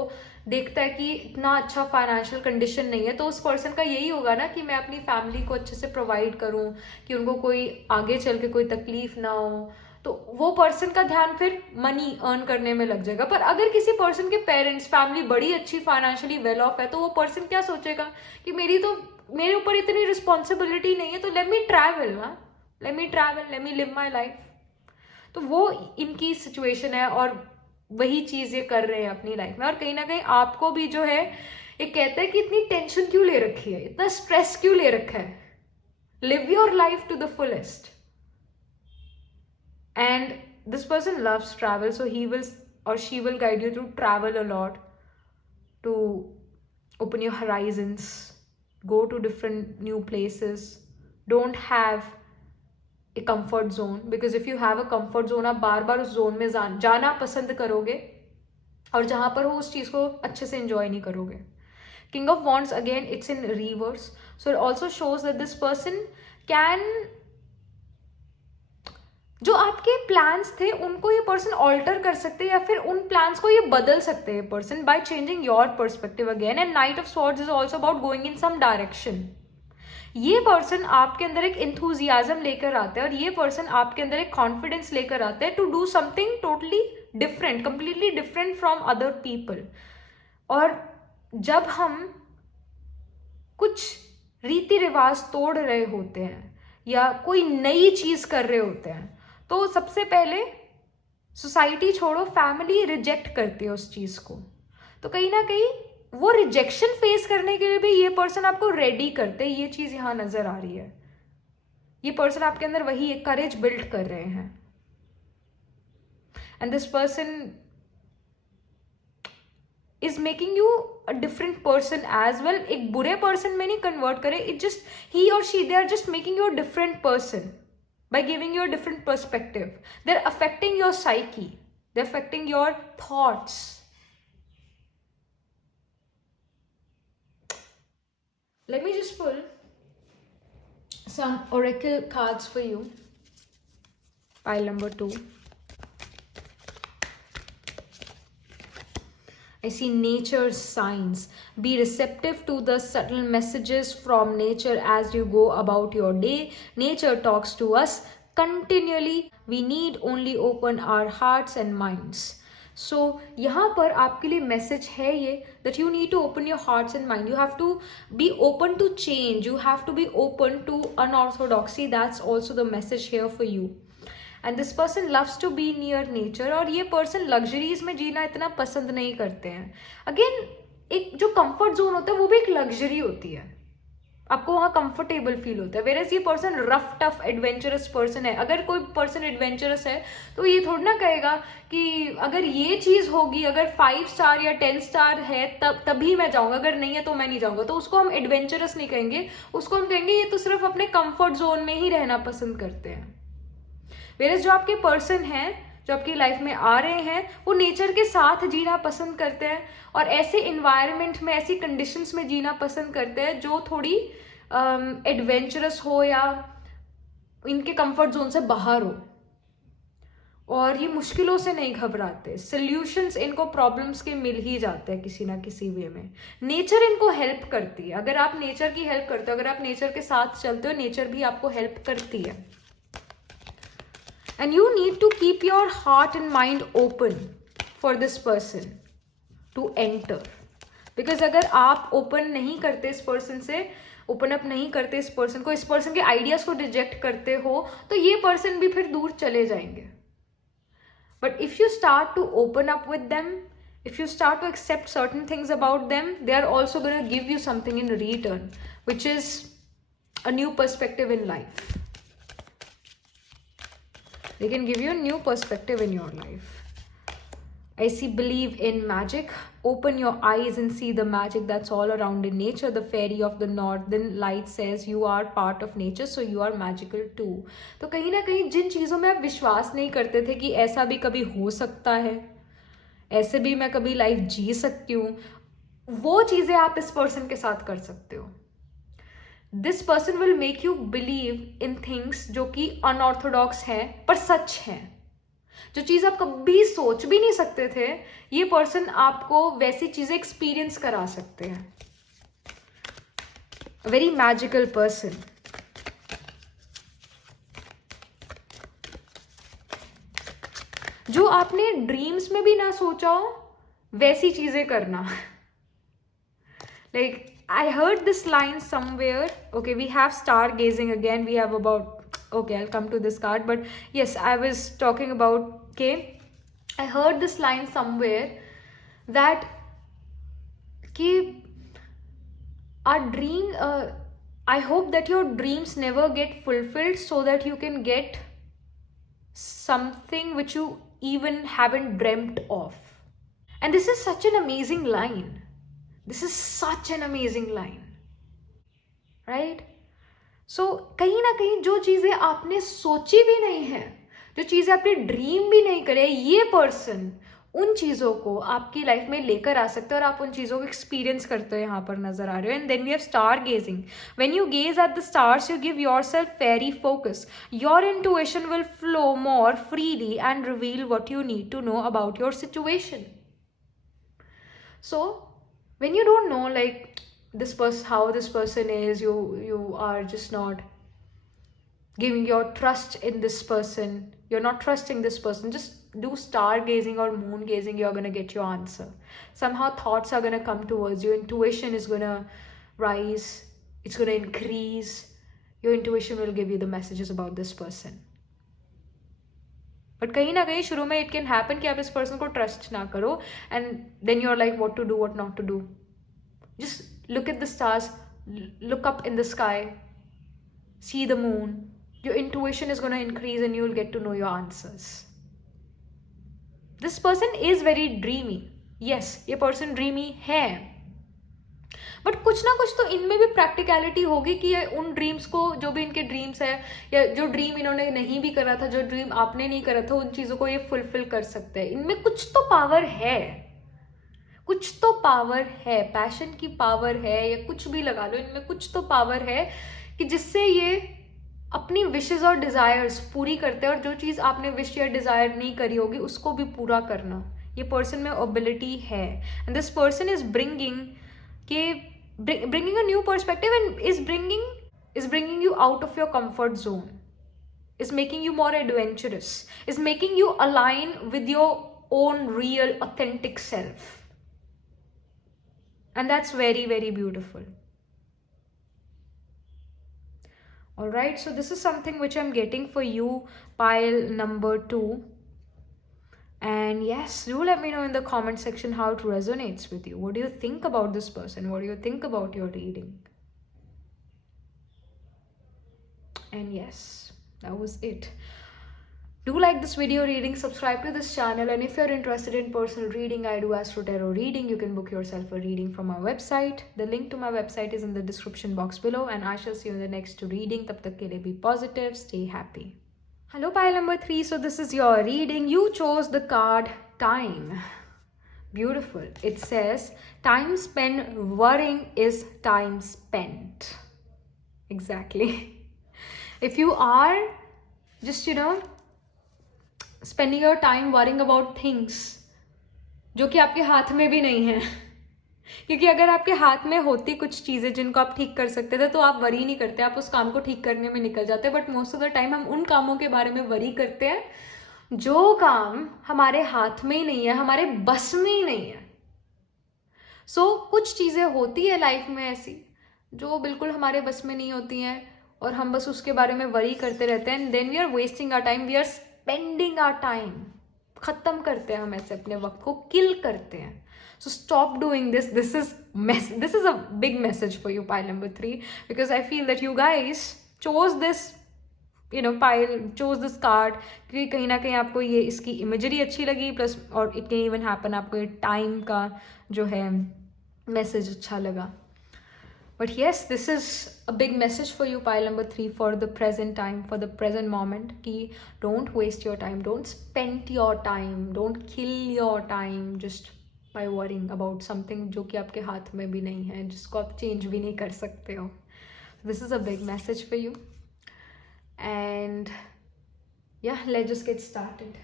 देखता है कि इतना अच्छा फाइनेंशियल कंडीशन नहीं है, तो उस पर्सन का यही होगा ना कि मैं अपनी फैमिली को अच्छे से प्रोवाइड करूं, कि उनको कोई आगे चल के कोई तकलीफ ना हो। तो वो पर्सन का ध्यान फिर मनी अर्न करने में लग जाएगा। पर अगर किसी पर्सन के पेरेंट्स फैमिली बड़ी अच्छी फाइनेंशियली वेल ऑफ है, तो वो पर्सन क्या सोचेगा कि मेरे ऊपर इतनी रिस्पॉन्सिबिलिटी नहीं है, तो let me travel, let me live my life. तो वो इनकी सिचुएशन है और वही चीज ये कर रहे हैं अपनी लाइफ में। और कहीं ना कहीं आपको भी जो है ये कहता है कि इतनी टेंशन क्यों ले रखी है, इतना स्ट्रेस क्यों ले रखा है, live your life to the fullest. And this person loves travel, so he will or she will guide you to travel a lot, to open your horizons, go to different new places. Don't have a comfort zone, because if you have a comfort zone, आप बार बार उस जोन में जाना पसंद करोगे और जहां पर हो उस चीज को अच्छे से enjoy नहीं करोगे. King of Wands again, it's in reverse, so it also shows that this person can, जो आपके प्लान्स थे उनको ये पर्सन ऑल्टर कर सकते हैं, या फिर उन प्लान्स को ये बदल सकते हैं person by changing your perspective again. And knight of swords is also about going in some direction. ये पर्सन आपके अंदर एक इंथुजियाज्म लेकर आता है, और ये पर्सन आपके अंदर एक कॉन्फिडेंस लेकर आता है to do something totally different, completely different from other people. और जब हम कुछ रीति रिवाज तोड़ रहे होते हैं या कोई नई चीज कर रहे होते हैं, तो सबसे पहले सोसाइटी छोड़ो, फैमिली रिजेक्ट करती है उस चीज को. तो कहीं ना कहीं वो रिजेक्शन फेस करने के लिए भी ये पर्सन आपको रेडी करते हैं. ये चीज यहां नजर आ रही है. ये पर्सन आपके अंदर वही एक करेज बिल्ड कर रहे हैं. And this person is making you a different person as well. एक बुरे पर्सन में नहीं कन्वर्ट करे, इट जस्ट ही और she, they are just making you a different person. By giving you a different perspective, they're affecting your psyche, they're affecting your thoughts. Let me just pull some oracle cards for you. Pile number 2. I see nature signs. Be receptive to the subtle messages from nature as you go about your day. Nature talks to us continually. We need only open our hearts and minds. So यहाँ पर आपके लिए मैसेज है ये that you need to open your hearts and mind. You have to be open to change. You have to be open to unorthodoxy. That's also the message here for you. And this person loves to be near nature, और ये पर्सन लग्जरीज में जीना इतना पसंद नहीं करते हैं. अगेन एक जो कंफर्ट जोन होता है वो भी एक लग्जरी होती है, आपको वहाँ कंफर्टेबल फील होता है. वेरएज ये person rough tough adventurous person है. अगर कोई पर्सन एडवेंचरस है तो ये थोड़ा ना कहेगा कि अगर ये चीज होगी, अगर 5 स्टार या 10 स्टार है तभी मैं जाऊंगा, अगर नहीं है तो मैं नहीं जाऊंगा. तो उसको हम एडवेंचरस नहीं कहेंगे, उसको हम कहेंगे ये तो सिर्फ अपने कंफर्ट जोन में ही रहना पसंद करते हैं. वेरस जो आपके पर्सन हैं, जो आपकी लाइफ में आ रहे हैं, वो नेचर के साथ जीना पसंद करते हैं और ऐसे इन्वायरमेंट में, ऐसी कंडीशंस में जीना पसंद करते हैं जो थोड़ी एडवेंचरस हो या इनके कंफर्ट जोन से बाहर हो. और ये मुश्किलों से नहीं घबराते. सॉल्यूशंस इनको प्रॉब्लम्स के मिल ही जाते हैं किसी ना किसी वे में. नेचर इनको हेल्प करती है. अगर आप नेचर की हेल्प करते हो, अगर आप नेचर के साथ चलते हो, नेचर भी आपको हेल्प करती है. And you need to keep your heart and mind open for this person to enter. Because अगर आप open नहीं करते इस person से, open up नहीं करते इस person को, इस person के ideas को reject करते हो, तो ये person भी फिर दूर चले जाएंगे. But if you start to open up with them, if you start to accept certain things about them, they are also going to give you something in return, which is a new perspective in life. They can give you a new perspective in your life. I see believe in magic. Open your eyes and see the magic that's all around in nature. The fairy of the northern light says you are part of nature, so you are magical too. तो कहीं ना कहीं जिन चीज़ों में आप विश्वास नहीं करते थे कि ऐसा भी कभी हो सकता है, ऐसे भी मैं कभी लाइफ जी सकती हूँ, वो चीज़ें आप इस पर्सन के साथ कर सकते हो. This person will make you believe in things जो कि अनऑर्थोडॉक्स हैं पर सच हैं. जो चीज़ आप कभी सोच भी नहीं सकते थे, ये पर्सन आपको वैसी चीज़ें एक्सपीरियंस करा सकते हैं. Very magical person. जो आपने ड्रीम्स में भी ना सोचा हो वैसी चीज़ें करना. Like I heard this line somewhere. Okay, we have stargazing again. We have about, okay, I'll come to this card. But yes, I was talking about, okay, I heard this line somewhere that कि our dream, I hope that your dreams never get fulfilled so that you can get something which you even haven't dreamt of. And this is such an amazing line. This is such an amazing line, right? So कहीं ना कहीं जो चीज़ें आपने सोची भी नहीं है, जो चीज़ें आपने ड्रीम भी नहीं करे, ये पर्सन उन चीज़ों को आपकी लाइफ में लेकर आ सकते हो और आप उन चीज़ों को एक्सपीरियंस करते हो, यहाँ पर नजर आ रहे हो. And then we have star gazing. When you gaze at the stars you give yourself very focus. Your intuition will flow more freely and reveal what you need to know about your situation. So when you don't know like this person, how this person is, you are just not giving your trust in this person, you're not trusting this person, just do stargazing or moon gazing, you're gonna get your answer. Somehow thoughts are gonna come towards you, intuition is gonna rise, it's gonna increase, your intuition will give you the messages about this person. But कहीं ना कहीं शुरू में इट कैन हैपन कि आप इस पर्सन को ट्रस्ट ना करो and then you are like what to do what not to do. Just look at the stars, look up in the sky, see the moon. Your intuition is gonna increase and you will get to know your answers. This person is very dreamy. Yes, ये पर्सन ड्रीमी है, बट कुछ ना कुछ तो इनमें भी प्रैक्टिकलिटी होगी कि ये उन ड्रीम्स को, जो भी इनके ड्रीम्स है या जो ड्रीम इन्होंने नहीं भी करा था, जो ड्रीम आपने नहीं करा था, उन चीज़ों को ये फुलफिल कर सकते हैं. इनमें कुछ तो पावर है, कुछ तो पावर है, पैशन की पावर है या कुछ भी लगा लो, इनमें कुछ तो पावर है कि जिससे ये अपनी विशेस और डिज़ायर्स पूरी करते हैं और जो चीज़ आपने विश या डिज़ायर नहीं करी होगी उसको भी पूरा करना ये पर्सन में एबिलिटी है, and this person is bringing a new perspective and is bringing you out of your comfort zone, is making you more adventurous, is making you align with your own real authentic self, and that's very, very beautiful. All right, so this is something which I'm getting for you, pile number 2. And yes, do let me know in the comment section how it resonates with you. What do you think about this person? What do you think about your reading? And yes, that was it. Do like this video reading, subscribe to this channel, and if you're interested in personal reading, I do Astro Tarot reading. You can book yourself a reading from our website. The link to my website is in the description box below, and I shall see you in the next reading. Tab tak ke liye be positive, stay happy. Hello, pile number 3. So this is your reading. You chose the card Time. Beautiful. It says, time spent worrying is time spent. Exactly. If you are just, spending your time worrying about things जो कि आपके हाथ में भी नहीं है, क्योंकि अगर आपके हाथ में होती कुछ चीजें जिनको आप ठीक कर सकते थे तो आप वरी नहीं करते, आप उस काम को ठीक करने में निकल जाते। But most of the time हम उन कामों के बारे में वरी करते हैं जो काम हमारे हाथ में ही नहीं है, हमारे बस में ही नहीं है। कुछ चीजें होती है लाइफ में ऐसी जो बिल्कुल हमारे बस में नहीं होती हैं और हम बस उसके बारे में वरी करते रहते हैं, and then we are wasting our time, we are spending our time. खत्म करते हैं हम ऐसे अपने वक्त को, किल करते हैं। So stop doing this. This is a big message for you, pile number 3, because I feel that you guys chose this, chose this card क्योंकि कहीं ना कहीं आपको ये इसकी इमेजरी अच्छी लगी, प्लस और इट कैन इवन हैपन आपको ये टाइम का जो है मैसेज अच्छा लगा। But yes, this is a big message for you, pile number 3, for the present time, for the present moment. कि don't waste your time, don't spend your time, don't kill your time just by worrying about something जो कि आपके हाथ में भी नहीं है, जिसको आप चेंज भी नहीं कर सकते हो. This is a big message for you. And yeah, let's just get started.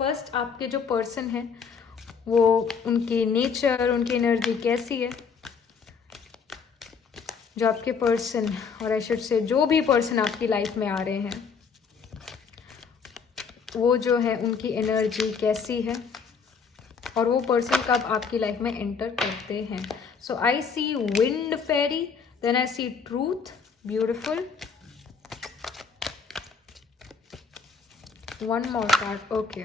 First, आपके जो पर्सन है वो उनकी नेचर, उनकी एनर्जी कैसी है, जो आपके पर्सन, और आई शुड से जो भी पर्सन आपकी लाइफ में आ रहे हैं वो जो है उनकी एनर्जी कैसी है, और वो पर्सन कब आपकी लाइफ में एंटर करते हैं. So I see wind fairy, then I see truth. Beautiful. One more card. Okay.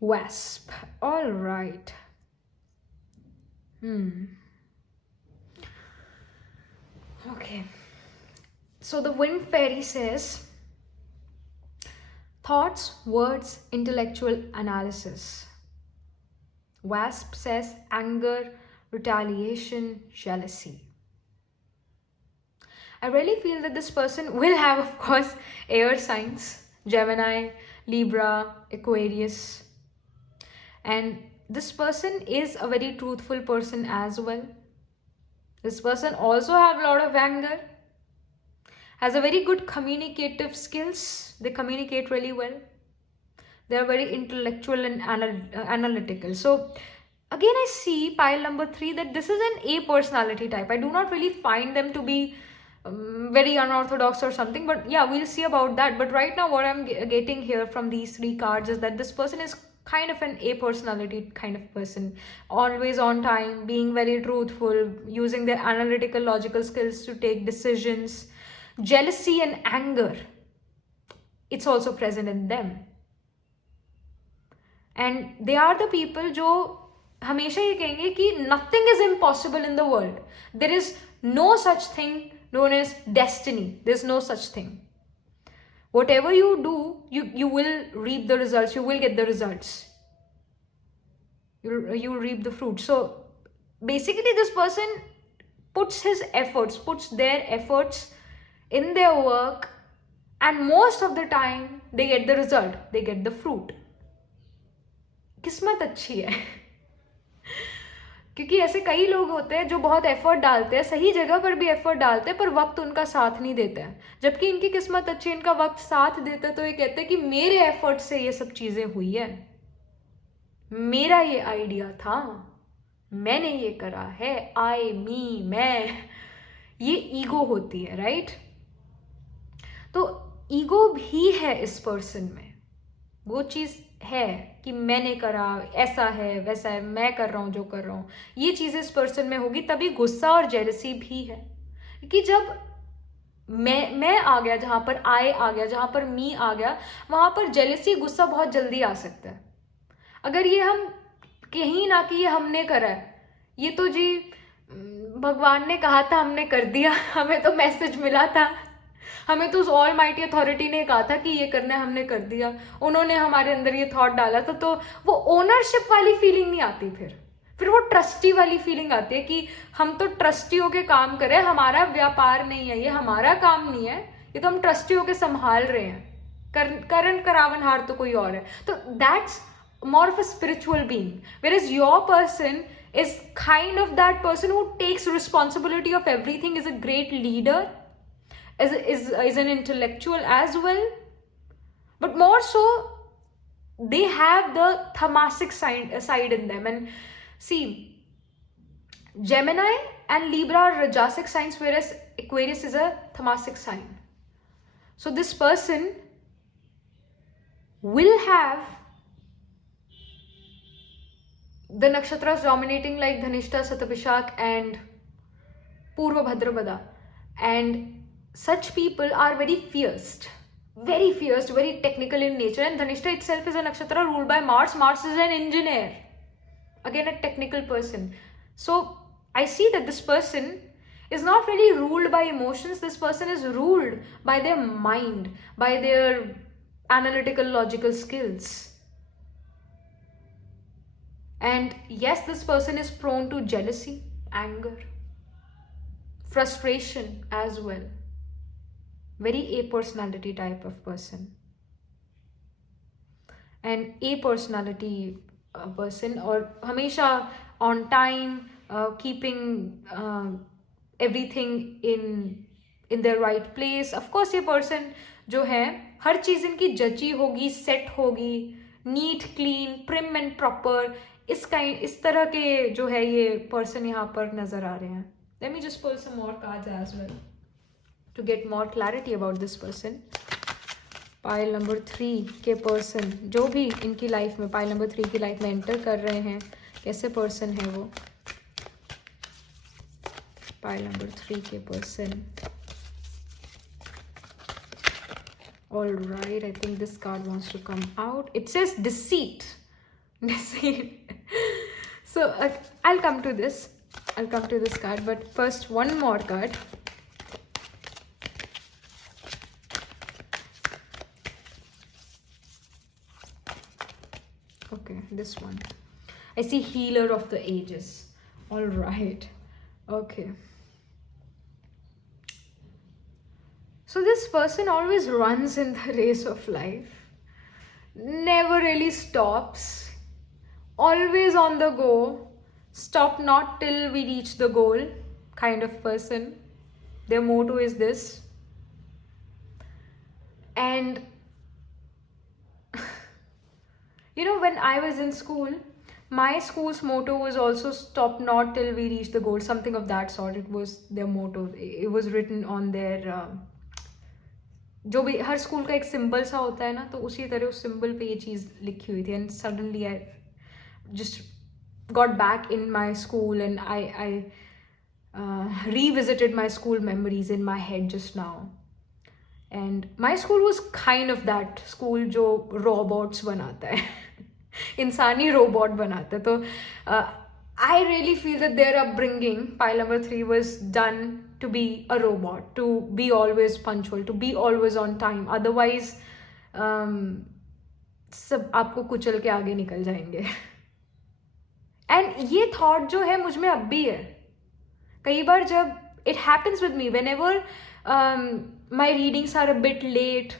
Wasp. All right. Okay. So the wind fairy says thoughts, words, intellectual analysis. Wasp says anger, retaliation, jealousy. I really feel that this person will have, of course, air signs: Gemini, Libra, Aquarius. And this person is a very truthful person as well. This person also have a lot of anger, has a very good communicative skills. They communicate really well. They are very intellectual and analytical. So again, I see pile number 3 that this is an A personality type. I do not really find them to be very unorthodox or something, but yeah, we'll see about that. But right now what I'm getting here from these 3 cards is that this person is kind of an A personality kind of person, always on time, being very truthful, using their analytical logical skills to take decisions. Jealousy and anger, it's also present in them, and they are the people जो हमेशा ये कहेंगे कि nothing is impossible in the world. There is no such thing known as destiny. There's no such thing. Whatever you do, you will reap the results. You will get the results. You'll reap the fruit. So basically this person puts their efforts in their work, and most of the time they get the result. They get the fruit. किस्मत अच्छी है. क्योंकि ऐसे कई लोग होते हैं जो बहुत एफर्ट डालते हैं, सही जगह पर भी एफर्ट डालते हैं, पर वक्त उनका साथ नहीं देता है। जबकि इनकी किस्मत अच्छी, इनका वक्त साथ देता है, तो ये कहते हैं कि मेरे एफर्ट से ये सब चीजें हुई है, मेरा ये आइडिया था, मैंने ये करा है, आई मी मैं। ये ईगो होती है, राइट? तो ईगो भी है इस पर्सन में, वो चीज है कि मैंने करा, ऐसा है वैसा है, मैं कर रहा हूं जो कर रहा हूं, ये चीज इस पर्सन में होगी। तभी गुस्सा और जेलसी भी है, कि जब मैं आ गया जहां पर, आई आ गया जहां पर, मी आ गया, वहां पर जेलसी गुस्सा बहुत जल्दी आ सकता है। अगर ये हम कहीं ना कि ये हमने करा है, ये तो जी भगवान ने कहा था हमने कर दिया, हमें तो मैसेज मिला था, हमें तो उस ऑल माइटी अथॉरिटी ने कहा था कि ये करना है, हमने कर दिया, उन्होंने हमारे अंदर ये थॉट डाला था, तो वो ओनरशिप वाली फीलिंग नहीं आती। फिर वो ट्रस्टी वाली फीलिंग आती है कि हम तो ट्रस्टी होके काम कर रहे हैं, हमारा व्यापार नहीं है, ये हमारा काम नहीं है, ये तो हम ट्रस्टी होके संभाल रहे हैं, करण करावनहार तो कोई और है। तो that's more of a spiritual being, whereas your person is kind of that person who takes responsibility of everything, is a great leader, is an intellectual as well, but more so they have the tamasic side in them. And see, Gemini and Libra are rajasic signs, whereas Aquarius is a tamasic sign. So this person will have the nakshatras dominating like Dhanishta, Satabhishak and Purva Bhadrapada, and such people are very fierce, very technical in nature. And Dhanishta itself is a nakshatra ruled by Mars. Mars is an engineer, again a technical person. So I see that this person is not really ruled by emotions. This person is ruled by their mind, by their analytical logical skills. And yes, this person is prone to jealousy, anger, frustration as well. Very A personality type of person. And A personality person, or हमेशा on time, keeping everything in their right place. Of course ये person जो है, हर चीज इनकी जची होगी, सेट होगी, neat clean prim and proper, इस तरह के जो है ये पर्सन यहाँ पर नजर आ रहे हैं. Let me just pull some more cards as well to get more clarity about this person. Pile number 3 के पर्सन जो भी इनकी लाइफ में, पाइल नंबर 3 की लाइफ में एंटर कर रहे हैं, कैसे पर्सन है वो. पाइल नंबर 3 के person. All right, I think this card wants to come out. It says deceit. Deceit. So I'll come to this. I'll come to this card, but first one more card. Okay, this one. I see healer of the ages. All right. Okay. So this person always runs in the race of life. Never really stops. Always on the go. Stop not till we reach the goal kind of person. Their motto is this. And you know, when I was in school, my school's motto was also stop not till we reach the goal, something of that sort. It was their motto. It was written on their जो भी हर स्कूल का एक सिंबल सा होता है ना, तो उसी तरह उस सिंबल पे ये चीज़ लिखी हुई थी. And suddenly I just got back in my school and I revisited my school memories in my head just now. And my school was kind of that school जो robots बनाता है, इंसानी robot बनाता है. तो I really feel that their upbringing, pile number 3, was done to be a robot, to be always punctual, to be always on time. Otherwise सब आपको कुचल के आगे निकल जाएंगे. एंड ये थॉट जो है मुझ में अब भी है. कई बार जब it happens with me, whenever my readings are a bit late,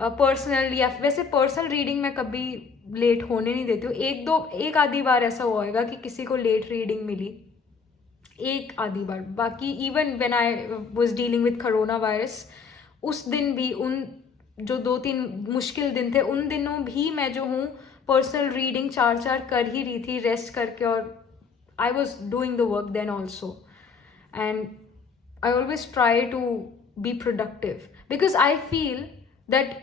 personal, या वैसे पर्सनल रीडिंग मैं कभी लेट होने नहीं देती हूँ. एक आधी बार ऐसा होएगा कि किसी को लेट रीडिंग मिली, एक आधी बार. बाकी even when I was dealing with corona virus, उस दिन भी, उन जो 2-3 मुश्किल दिन थे, उन दिनों भी मैं जो हूँ पर्सनल रीडिंग 4-4 कर ही रही थी रेस्ट करके, और I was doing the work then also. And I always try to be productive because I feel that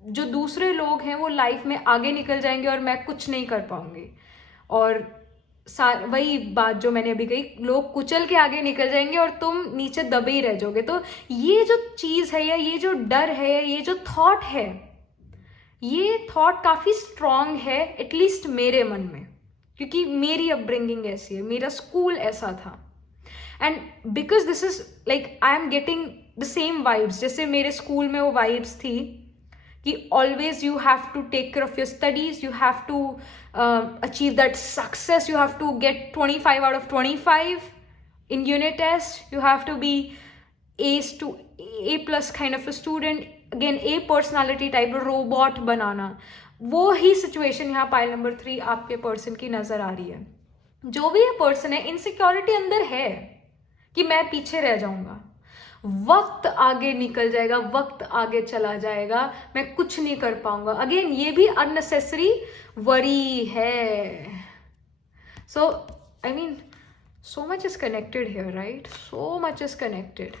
जो दूसरे लोग हैं वो लाइफ में आगे निकल जाएंगे और मैं कुछ नहीं कर पाऊंगी. और वही बात जो मैंने अभी कही, लोग कुचल के आगे निकल जाएंगे और तुम नीचे दबे ही रह जाओगे. तो ये जो चीज है, या ये जो डर है, ये जो थॉट है, ये थॉट काफी स्ट्रांग है एटलीस्ट मेरे मन में, क्योंकि मेरी अपब्रिंगिंग ऐसी है, मेरा स्कूल ऐसा था. And because this is like I am getting the same vibes, जैसे मेरे स्कूल में वो वाइब्स थी कि always you have to take care of your studies, you have to achieve that success, you have to get 25 out of 25 in unit test, you have to be A plus kind of a student, again A personality type, robot बनाना. वो ही सिचुएशन यहाँ पाइल नंबर 3 आपके पर्सन की नजर आ रही है. जो भी ये पर्सन है, इनसिक्योरिटी अंदर है कि मैं पीछे रह जाऊंगा, वक्त आगे निकल जाएगा, वक्त आगे चला जाएगा, मैं कुछ नहीं कर पाऊंगा. अगेन ये भी अननेसेसरी वरी है. So I mean so much is connected here, right? So much is connected.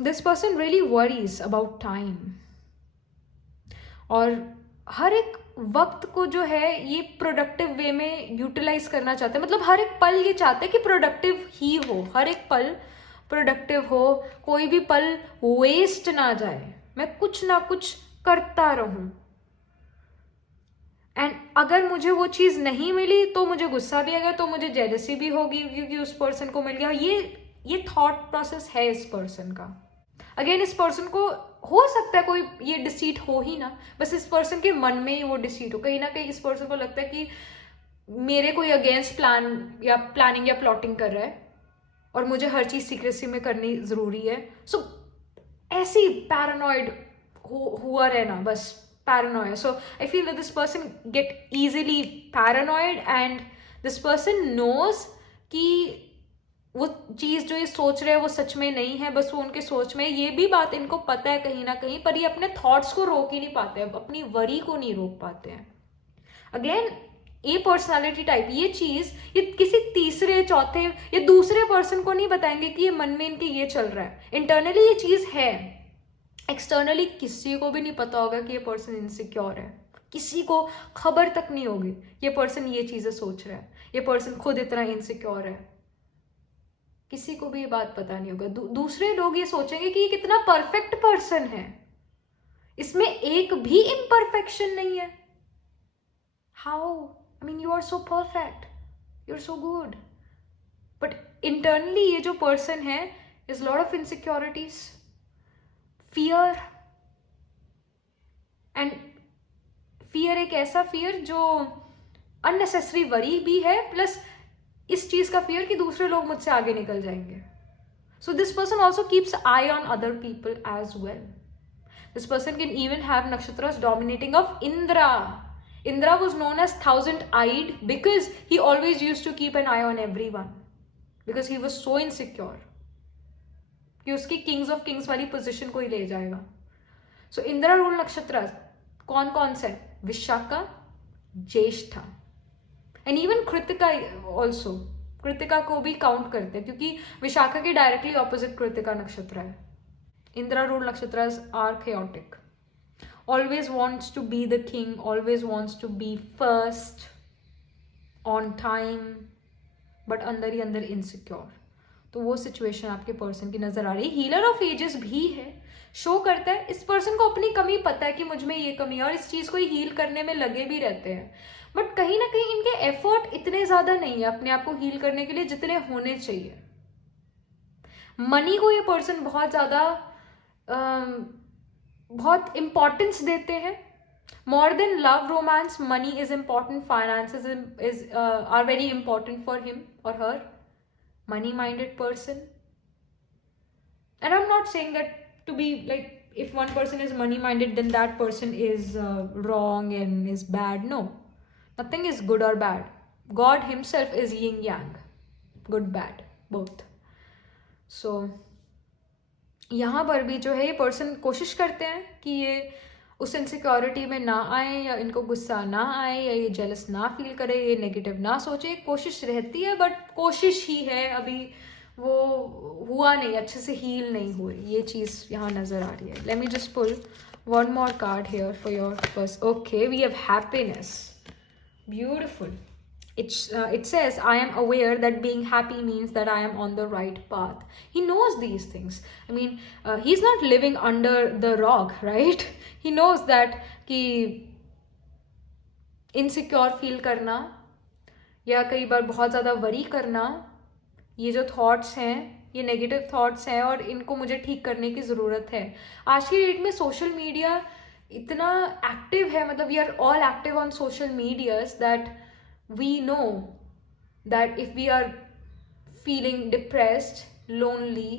This person really worries about time. और हर एक वक्त को जो है ये प्रोडक्टिव वे में यूटिलाइज करना चाहते हैं. मतलब हर एक पल ये चाहते हैं कि प्रोडक्टिव ही हो, हर एक पल प्रोडक्टिव हो, कोई भी पल वेस्ट ना जाए, मैं कुछ ना कुछ करता रहूं. एंड अगर मुझे वो चीज नहीं मिली तो मुझे गुस्सा भी आएगा, तो मुझे जेलसी भी होगी क्योंकि उस पर्सन को मिल गया. ये थॉट प्रोसेस है इस पर्सन का. अगेन इस पर्सन को हो सकता है कोई ये डिसीट हो ही ना, बस इस पर्सन के मन में ही वो डिसीट हो. कहीं ना कहीं इस पर्सन को लगता है कि मेरे कोई अगेंस्ट प्लान या प्लानिंग या प्लॉटिंग कर रहा है और मुझे हर चीज सीक्रेसी में करनी जरूरी है. सो ऐसी पैरानॉइड हुआ रहना, बस paranoid. So I feel that this person get easily paranoid and this person knows कि वो चीज जो ये सोच रहे हैं वो सच में नहीं है, बस वो उनके सोच में. ये भी बात इनको पता है कहीं ना कहीं, पर ये अपने थॉट्स को रोक ही नहीं पाते हैं, अपनी वरी को नहीं रोक पाते हैं. अगेन ये पर्सनालिटी टाइप, ये चीज ये किसी तीसरे चौथे या दूसरे पर्सन को नहीं बताएंगे कि ये मन में इनके ये चल रहा है. इंटरनली ये चीज है, एक्सटर्नली किसी को भी नहीं पता होगा कि ये पर्सन इनसिक्योर है, किसी को खबर तक नहीं होगी ये पर्सन ये चीजें सोच रहा है, ये पर्सन खुद इतना इनसिक्योर है, किसी को भी ये बात पता नहीं होगा. दूसरे लोग ये सोचेंगे कि ये कितना परफेक्ट पर्सन है, इसमें एक भी इम्परफेक्शन नहीं है. How, I mean you are so perfect, you are so good, but internally ये जो पर्सन है is lot of insecurities, fear. And fear एक ऐसा फियर जो अननेसेसरी वरी भी है, प्लस इस चीज का फियर कि दूसरे लोग मुझसे आगे निकल जाएंगे. So this person also keeps eye on other people as well. This person can even have nakshatras dominating of Indra. Indra was known as 1000-eyed because he always use to keep an eye on everyone, because he was so insecure कि उसकी किंग्स ऑफ किंग्स वाली पोजिशन को ही ले जाएगा. सो इंद्रा रूल नक्षत्र कौन कौन से? Vishakha, Jyeshtha and even Krittika also. Krittika को भी काउंट करते हैं क्योंकि विशाखा के डायरेक्टली ऑपोजिट कृतिका नक्षत्र है. इंद्रा रूल नक्षत्र are chaotic, always wants to be the king, always wants to be first, on time, but अंदर ही अंदर इनसिक्योर. तो वो सिचुएशन आपके पर्सन की नजर आ रही है. हीलर ऑफ एजेस भी है, शो करता है इस पर्सन को अपनी कमी पता है कि मुझ में ये कमी है और इस चीज को हील करने में लगे भी रहते हैं. बट कहीं ना कहीं इनके एफर्ट इतने ज्यादा नहीं है अपने आप को हील करने के लिए जितने होने चाहिए. मनी को ये पर्सन बहुत ज्यादा बहुत इंपॉर्टेंस देते हैं. More than love romance, money is important, finances is are very important for him और her. Money minded person. And I'm not saying that to be like, if one person is money minded, then that person is wrong and is bad. No, nothing is good or bad. God himself is yin yang, good bad both. So यहाँ पर भी जो है ये पर्सन कोशिश करते हैं कि ये उस इनसिक्योरिटी में ना आए, या इनको गुस्सा ना आए, या ये जेलस ना फील करे, ये नेगेटिव ना सोचे. कोशिश रहती है, बट कोशिश ही है, अभी वो हुआ नहीं, अच्छे से हील नहीं हुई. ये चीज़ यहाँ नज़र आ रही है. Let me just pull one more card here for your person. Okay, we have happiness. Beautiful. It says, I am aware that being happy means that I am on the right path. He knows these things. I mean, he's not living under the rock, right? He knows that कि insecure feel करना, या कई बार बहुत ज़्यादा वरी करना, ये जो थॉट्स हैं, ये नेगेटिव थॉट्स हैं, और इनको मुझे ठीक करने की ज़रूरत है. आज की डेट में सोशल मीडिया इतना एक्टिव है, मतलब we are all active on social medias, that we know that if we are feeling depressed, lonely,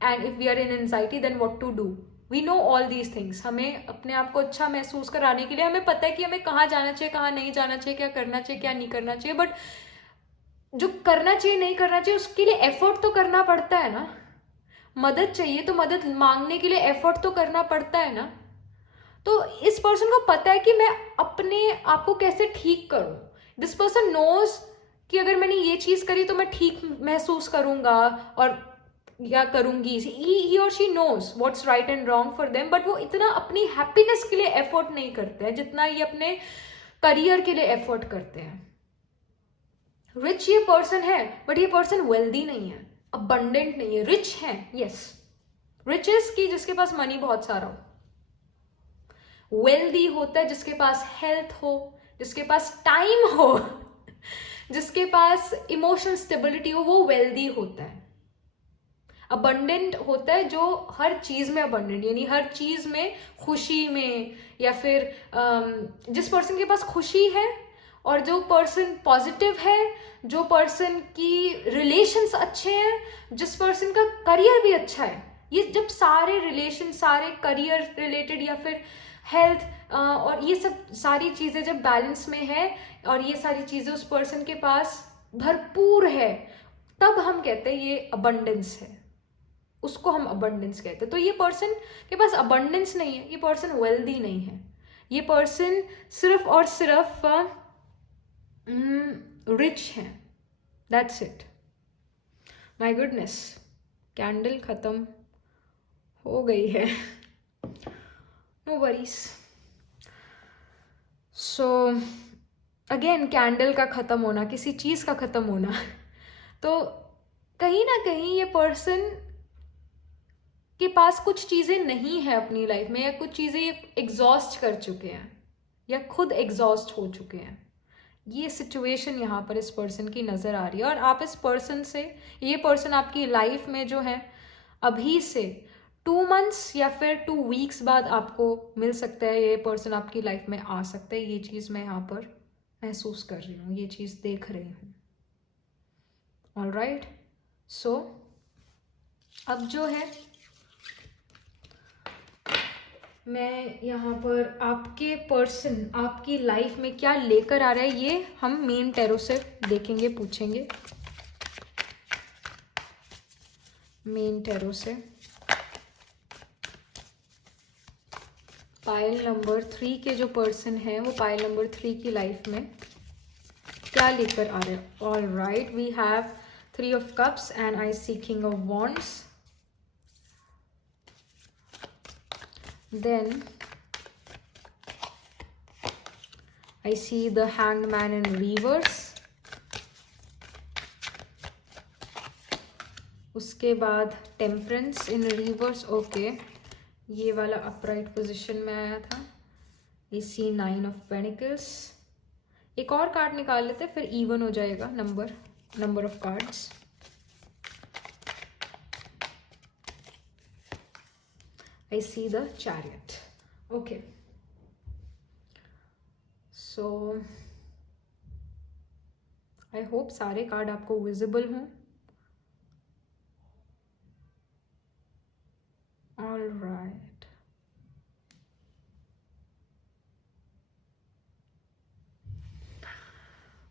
and if we are in anxiety, then what to do. We know all these things. हमें अपने आप को अच्छा महसूस कराने के लिए हमें पता है कि हमें कहाँ जाना चाहिए, कहाँ नहीं जाना चाहिए, क्या करना चाहिए, क्या नहीं करना चाहिए. बट जो करना चाहिए, नहीं करना चाहिए, उसके लिए एफर्ट तो करना पड़ता है ना. मदद चाहिए तो मदद मांगने के लिए एफर्ट तो करना पड़ता है ना. तो इस पर्सन को पता है कि मैं अपने आप को कैसे ठीक करूं. दिस पर्सन नोज कि अगर मैंने ये चीज करी तो मैं ठीक महसूस करूंगा और या करूंगी. ही और she knows what's right and wrong for them, but वो इतना अपनी हैप्पीनेस के लिए एफर्ट नहीं करते हैं जितना ये अपने करियर के लिए एफर्ट करते हैं. रिच ये पर्सन है, बट ये पर्सन वेल्दी नहीं है, अबंडेंट नहीं है. रिच है, यस, रिचेस की जिसके पास मनी बहुत सारा हो. वेल्दी होता है जिसके पास हेल्थ हो, जिसके पास टाइम हो, जिसके पास इमोशनल स्टेबिलिटी हो, वो वेल्दी होता है. अबंडेंट होता है जो हर चीज में अबंडेंट, यानी हर चीज में, खुशी में, या फिर जिस पर्सन के पास खुशी है, और जो पर्सन पॉजिटिव है, जो पर्सन की रिलेशंस अच्छे हैं, जिस पर्सन का करियर भी अच्छा है. ये जब सारे रिलेशन, सारे करियर रिलेटेड या फिर हेल्थ और ये सब सारी चीजें जब बैलेंस में है, और ये सारी चीजें उस पर्सन के पास भरपूर है, तब हम कहते हैं ये अबंडेंस है. उसको हम अबंडेंस कहते हैं. तो ये पर्सन के पास अबंडेंस नहीं है, ये पर्सन वेल्दी नहीं है. ये पर्सन सिर्फ और सिर्फ रिच है. That's it. My goodness, candle खत्म हो गई है. No worries. So again, candle का खत्म होना, किसी चीज का खत्म होना, तो कहीं ना कहीं ये पर्सन के पास कुछ चीजें नहीं है अपनी लाइफ में, या कुछ चीजें ये एग्जॉस्ट कर चुके हैं, या खुद एग्जॉस्ट हो चुके हैं. ये सिचुएशन यहाँ पर इस पर्सन की नजर आ रही है. और आप इस पर्सन से, ये पर्सन आपकी लाइफ में जो है अभी से 2 months या फिर 2 weeks बाद आपको मिल सकता है. ये पर्सन आपकी लाइफ में आ सकता है. ये चीज मैं यहाँ पर महसूस कर रही हूँ, ये चीज देख रही हूँ. ऑलराइट. सो अब जो है मैं यहाँ पर आपके पर्सन आपकी लाइफ में क्या लेकर आ रहा है, ये हम मेन टैरो से देखेंगे, पूछेंगे. मेन टैरो से पाइल नंबर 3 के जो पर्सन है, वो पाइल नंबर 3 की लाइफ में क्या लेकर आ रहे हैं. All right, we have 3 of Cups and I see King of Wands. Then I see the Hanged Man in reverse. उसके बाद Temperance in reverse. ओके, ये वाला अपराइट पोजीशन में आया था. I see 9 of Pentacles. एक और कार्ड निकाल लेते हैं, फिर इवन हो जाएगा number of cards. I see the Chariot. Okay. So I hope सारे कार्ड आपको विजिबल हों. All right.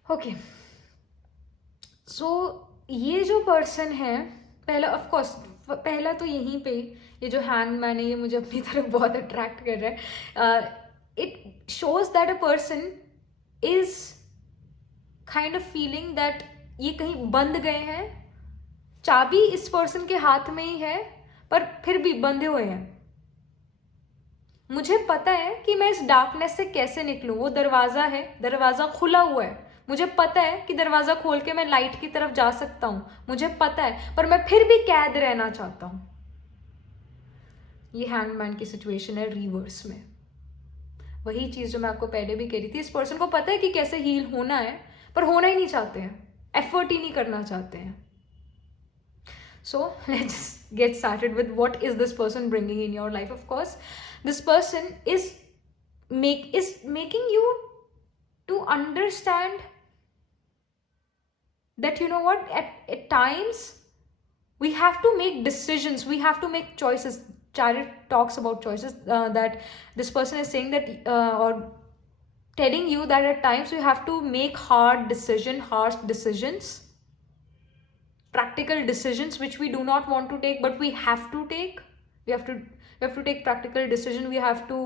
Okay. सो ये जो पर्सन है, पहला ऑफ कोर्स, पहला तो यहीं पे ये जो हैंगमैन है ये मुझे अपनी तरफ बहुत अट्रैक्ट कर रहा है. It shows that a person is kind of feeling that ये कहीं बंद गए हैं. चाबी इस पर्सन के हाथ में ही है पर फिर भी बंधे हुए हैं. मुझे पता है कि मैं इस डार्कनेस से कैसे निकलूं. वो दरवाजा है, दरवाजा खुला हुआ है, मुझे पता है कि दरवाजा खोल के मैं लाइट की तरफ जा सकता हूं, मुझे पता है, पर मैं फिर भी कैद रहना चाहता हूं. ये हैंगमैन की सिचुएशन है रिवर्स में. वही चीज जो मैं आपको पहले भी कह रही थी, इस पर्सन को पता है कि कैसे हील होना है पर होना ही नहीं चाहते हैं, एफर्ट ही नहीं करना चाहते हैं. So let's get started with what is this person bringing in your life. Of course, this person is making you to understand that, you know what, at times we have to make decisions, we have to make choices. Charit talks about choices, that this person is saying that or telling you that at times we have to make harsh decisions, practical decisions which we do not want to take but we have to take. We have to take practical decision. We have to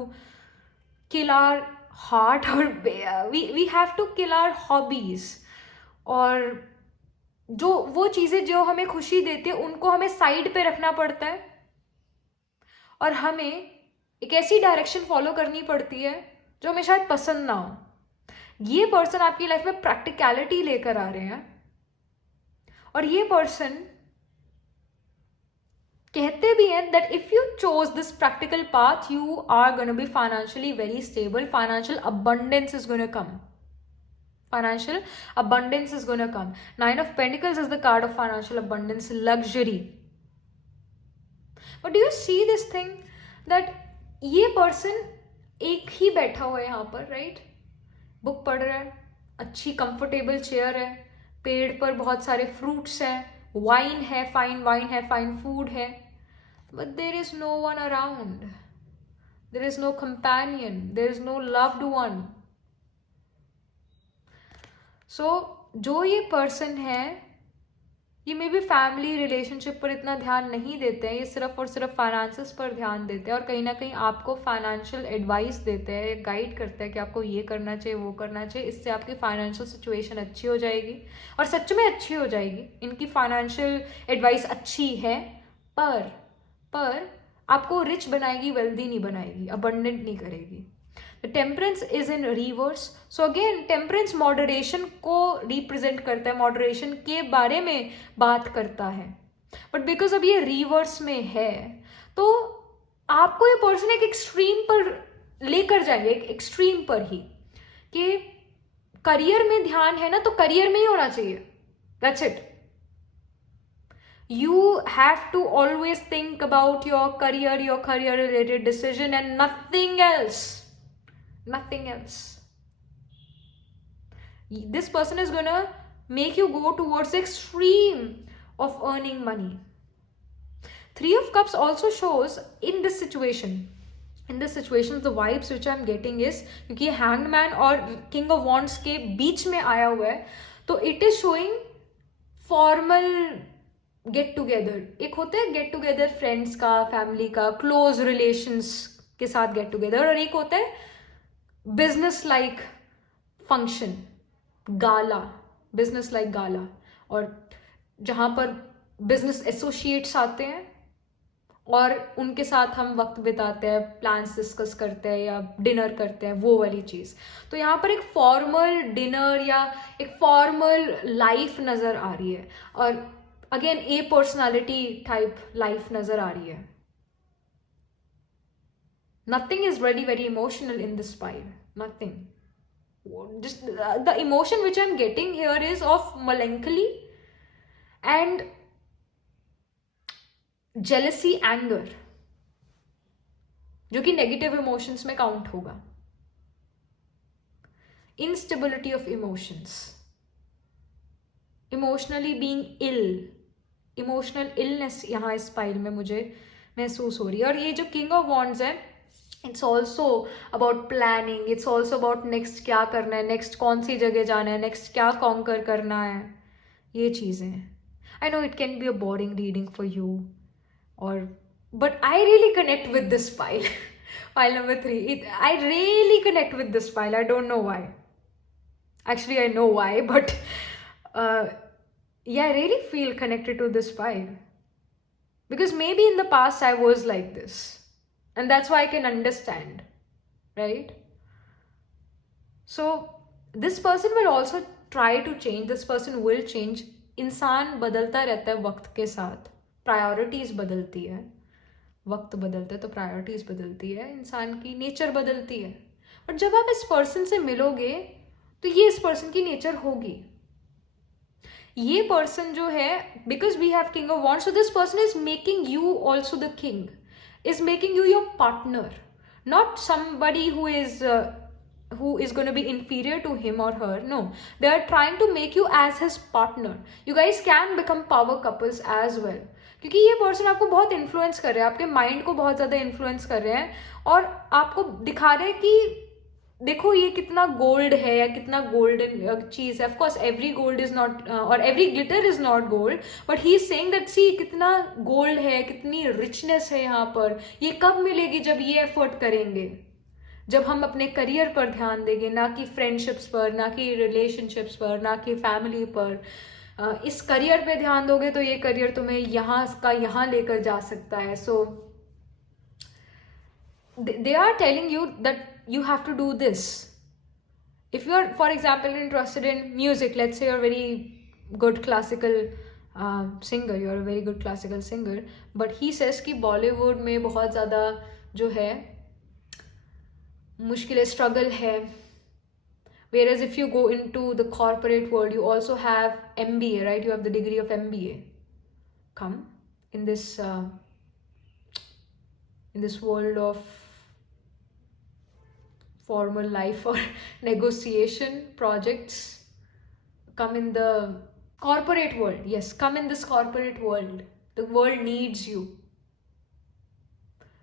kill our heart, or we have to kill our hobbies, और जो वो चीजें जो हमें खुशी देती है उनको हमें साइड पे रखना पड़ता है और हमें एक ऐसी डायरेक्शन फॉलो करनी पड़ती है जो हमें शायद पसंद ना हो. ये पर्सन आपकी लाइफ में प्रैक्टिकलिटी लेकर आ रहे हैं और ये पर्सन कहते भी हैं that if you chose this practical path, you are going to be financially very stable. Financial abundance is going to come. Financial abundance is going to come. Nine of Pentacles is the card of financial abundance, luxury. But do you see this thing that ये पर्सन एक ही बैठा हुआ है यहाँ पर, राइट? बुक पढ़ रहा है, अच्छी कंफर्टेबल चेयर है, पेड़ पर बहुत सारे फ्रूट्स हैं, वाइन है, फाइन फूड है, but there is no one around, there is no companion, there is no loved one. So जो ये पर्सन है ये मे बी फैमिली रिलेशनशिप पर इतना ध्यान नहीं देते हैं, ये सिर्फ और सिर्फ फाइनेंसेस पर ध्यान देते हैं और कहीं ना कहीं आपको फाइनेंशियल एडवाइस देते हैं, गाइड करते हैं कि आपको ये करना चाहिए, वो करना चाहिए, इससे आपकी फाइनेंशियल सिचुएशन अच्छी हो जाएगी. और सच में अच्छी हो जाएगी. इनकी फाइनेंशियल एडवाइस अच्छी है पर आपको रिच बनाएगी, वेल्दी नहीं बनाएगी, अबंडेंट नहीं करेगी. Temperance is in reverse. So again temperance moderation को रिप्रेजेंट करता है, मॉडरेशन के बारे में बात करता है. बट बिकॉज अब ये रिवर्स में है तो आपको ये पर्सन एक एक्सट्रीम पर लेकर जाएंगे, एक एक्सट्रीम पर ही, कि करियर में ध्यान है ना तो करियर में ही होना चाहिए. That's it. You have to always think about your career related decision and nothing else. This person is gonna make you go towards the extreme of earning money. Three of Cups also shows in this situation, the vibes which I'm getting is, क्योंकि Hanged Man और King of Wands के बीच में आया हुआ है, तो it is showing formal get together. एक होता है गेट टुगेदर फ्रेंड्स का, फैमिली का, क्लोज रिलेशंस के साथ गेट टुगेदर, और एक होता है बिजनेस लाइक फंक्शन, गाला, बिजनेस लाइक गाला, और जहां पर बिजनेस एसोसिएट्स आते हैं और उनके साथ हम वक्त बिताते हैं, प्लान्स डिस्कस करते हैं या डिनर करते हैं, वो वाली चीज. तो यहाँ पर एक फॉर्मल डिनर या एक फॉर्मल लाइफ नजर आ रही है और अगेन ए पर्सनालिटी टाइप लाइफ नजर आ रही है. Nothing is very emotional in this pile, nothing. just the emotion which I'm getting here is of melancholy and jealousy, anger, जो कि नेगेटिव इमोशंस में काउंट होगा. instability of emotions, emotionally being ill, emotional illness यहाँ इस फाइल में मुझे महसूस हो रही है। और ये जो किंग ऑफ वॉन्ड्स है, it's also about planning, it's also about next क्या करना है, नेक्स्ट कौन सी जगह जाना है, नेक्स्ट क्या कॉन्कर करना है, ये चीज़ें। I know it can be a boring reading for you, और but I really connect with this file. File number 3. I really connect with this file. I don't know why. Actually, I know why, but yeah, I really feel connected to this file. Because maybe in the past I was like this. And that's why I can understand. Right? So, this person will also try to change. This person will change. इंसान बदलता रहता है वक्त के साथ. Priorities बदलती है. वक्त बदलता है तो प्रायोरिटीज बदलती है, इंसान की नेचर बदलती है. और जब आप इस पर्सन से मिलोगे तो ये इस पर्सन की नेचर होगी. ये पर्सन जो है, because we have king of wands, so this person is making you also the king, is making you your partner, not somebody who is going to be inferior to him or her. No, they are trying to make you as his partner. You guys can become power couples as well, क्योंकि ये पर्सन आपको बहुत इन्फ्लुएंस कर रहे हैं, आपके माइंड को बहुत ज़्यादा इन्फ्लुएंस कर रहे हैं, और आपको दिखा रहे हैं कि देखो ये कितना गोल्ड है या कितना गोल्डन चीज़ है. Of course every gold is not, और every glitter is not gold, but he is saying that see कितना गोल्ड है, कितनी रिचनेस है यहाँ पर. ये कब मिलेगी? जब ये एफर्ट करेंगे, जब हम अपने करियर पर ध्यान देंगे, ना कि फ्रेंडशिप्स पर, ना कि रिलेशनशिप्स पर, ना कि फैमिली पर. इस करियर पे ध्यान दोगे तो ये करियर तुम्हें यहाँ का यहाँ लेकर जा सकता है. So they are telling you that you have to do this. If you are, for example, interested in music, let's say you're a very good classical singer, you're a very good classical singer, but he says कि बॉलीवुड में बहुत ज़्यादा जो है मुश्किल स्ट्रगल है. Whereas if you go into the corporate world, you also have MBA, right? You have the degree of MBA. Come in this world of formal life or negotiation projects, come in the corporate world. Yes, come in this corporate world. The world needs you.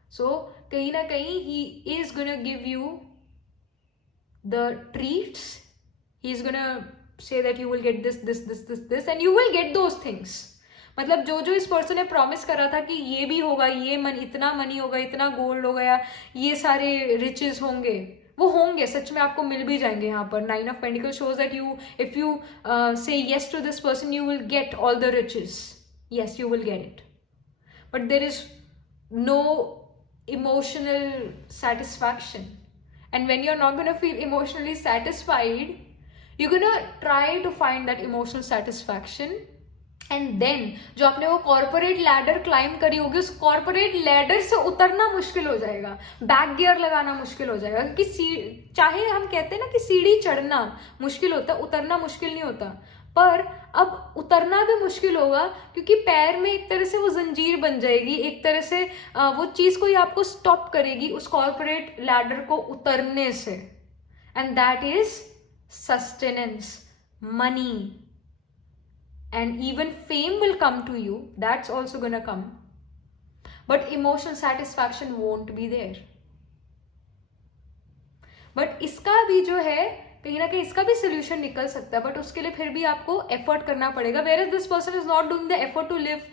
So kahin na kahin he is gonna give you the treats. He's gonna say that you will get this, and you will get those things. मतलब जो जो इस पर्सन ने प्रॉमिस करा था कि ये भी होगा, ये इतना मनी होगा, इतना गोल्ड होगा, या ये सारे रिचेस होंगे, वो होंगे, सच में आपको मिल भी जाएंगे. यहाँ पर 9 of Pentacles shows that if you say yes to this person, you will get all the riches. Yes, you will get it. But there is no emotional satisfaction. And when you're not going to feel emotionally satisfied, you're going to try to find that emotional satisfaction. And then जो आपने वो कॉर्पोरेट लैडर क्लाइम करी होगी, उस कॉर्पोरेट लैडर से उतरना मुश्किल हो जाएगा, बैक गियर लगाना मुश्किल हो जाएगा. क्योंकि चाहे हम कहते हैं ना कि सीढ़ी चढ़ना मुश्किल होता है, उतरना मुश्किल नहीं होता, पर अब उतरना भी मुश्किल होगा, क्योंकि पैर में एक तरह से वो जंजीर बन जाएगी, एक तरह से वो चीज़ कोई आपको स्टॉप करेगी उस कॉर्पोरेट लैडर को उतरने से. And that is sustenance, money. And even fame will come to you, that's also gonna come, but emotional satisfaction won't be there. but इसका भी जो है कहीं ना कहीं इसका भी सोल्यूशन निकल सकता है, बट उसके लिए फिर भी आपको एफर्ट करना पड़ेगा. whereas this person is not doing the effort to live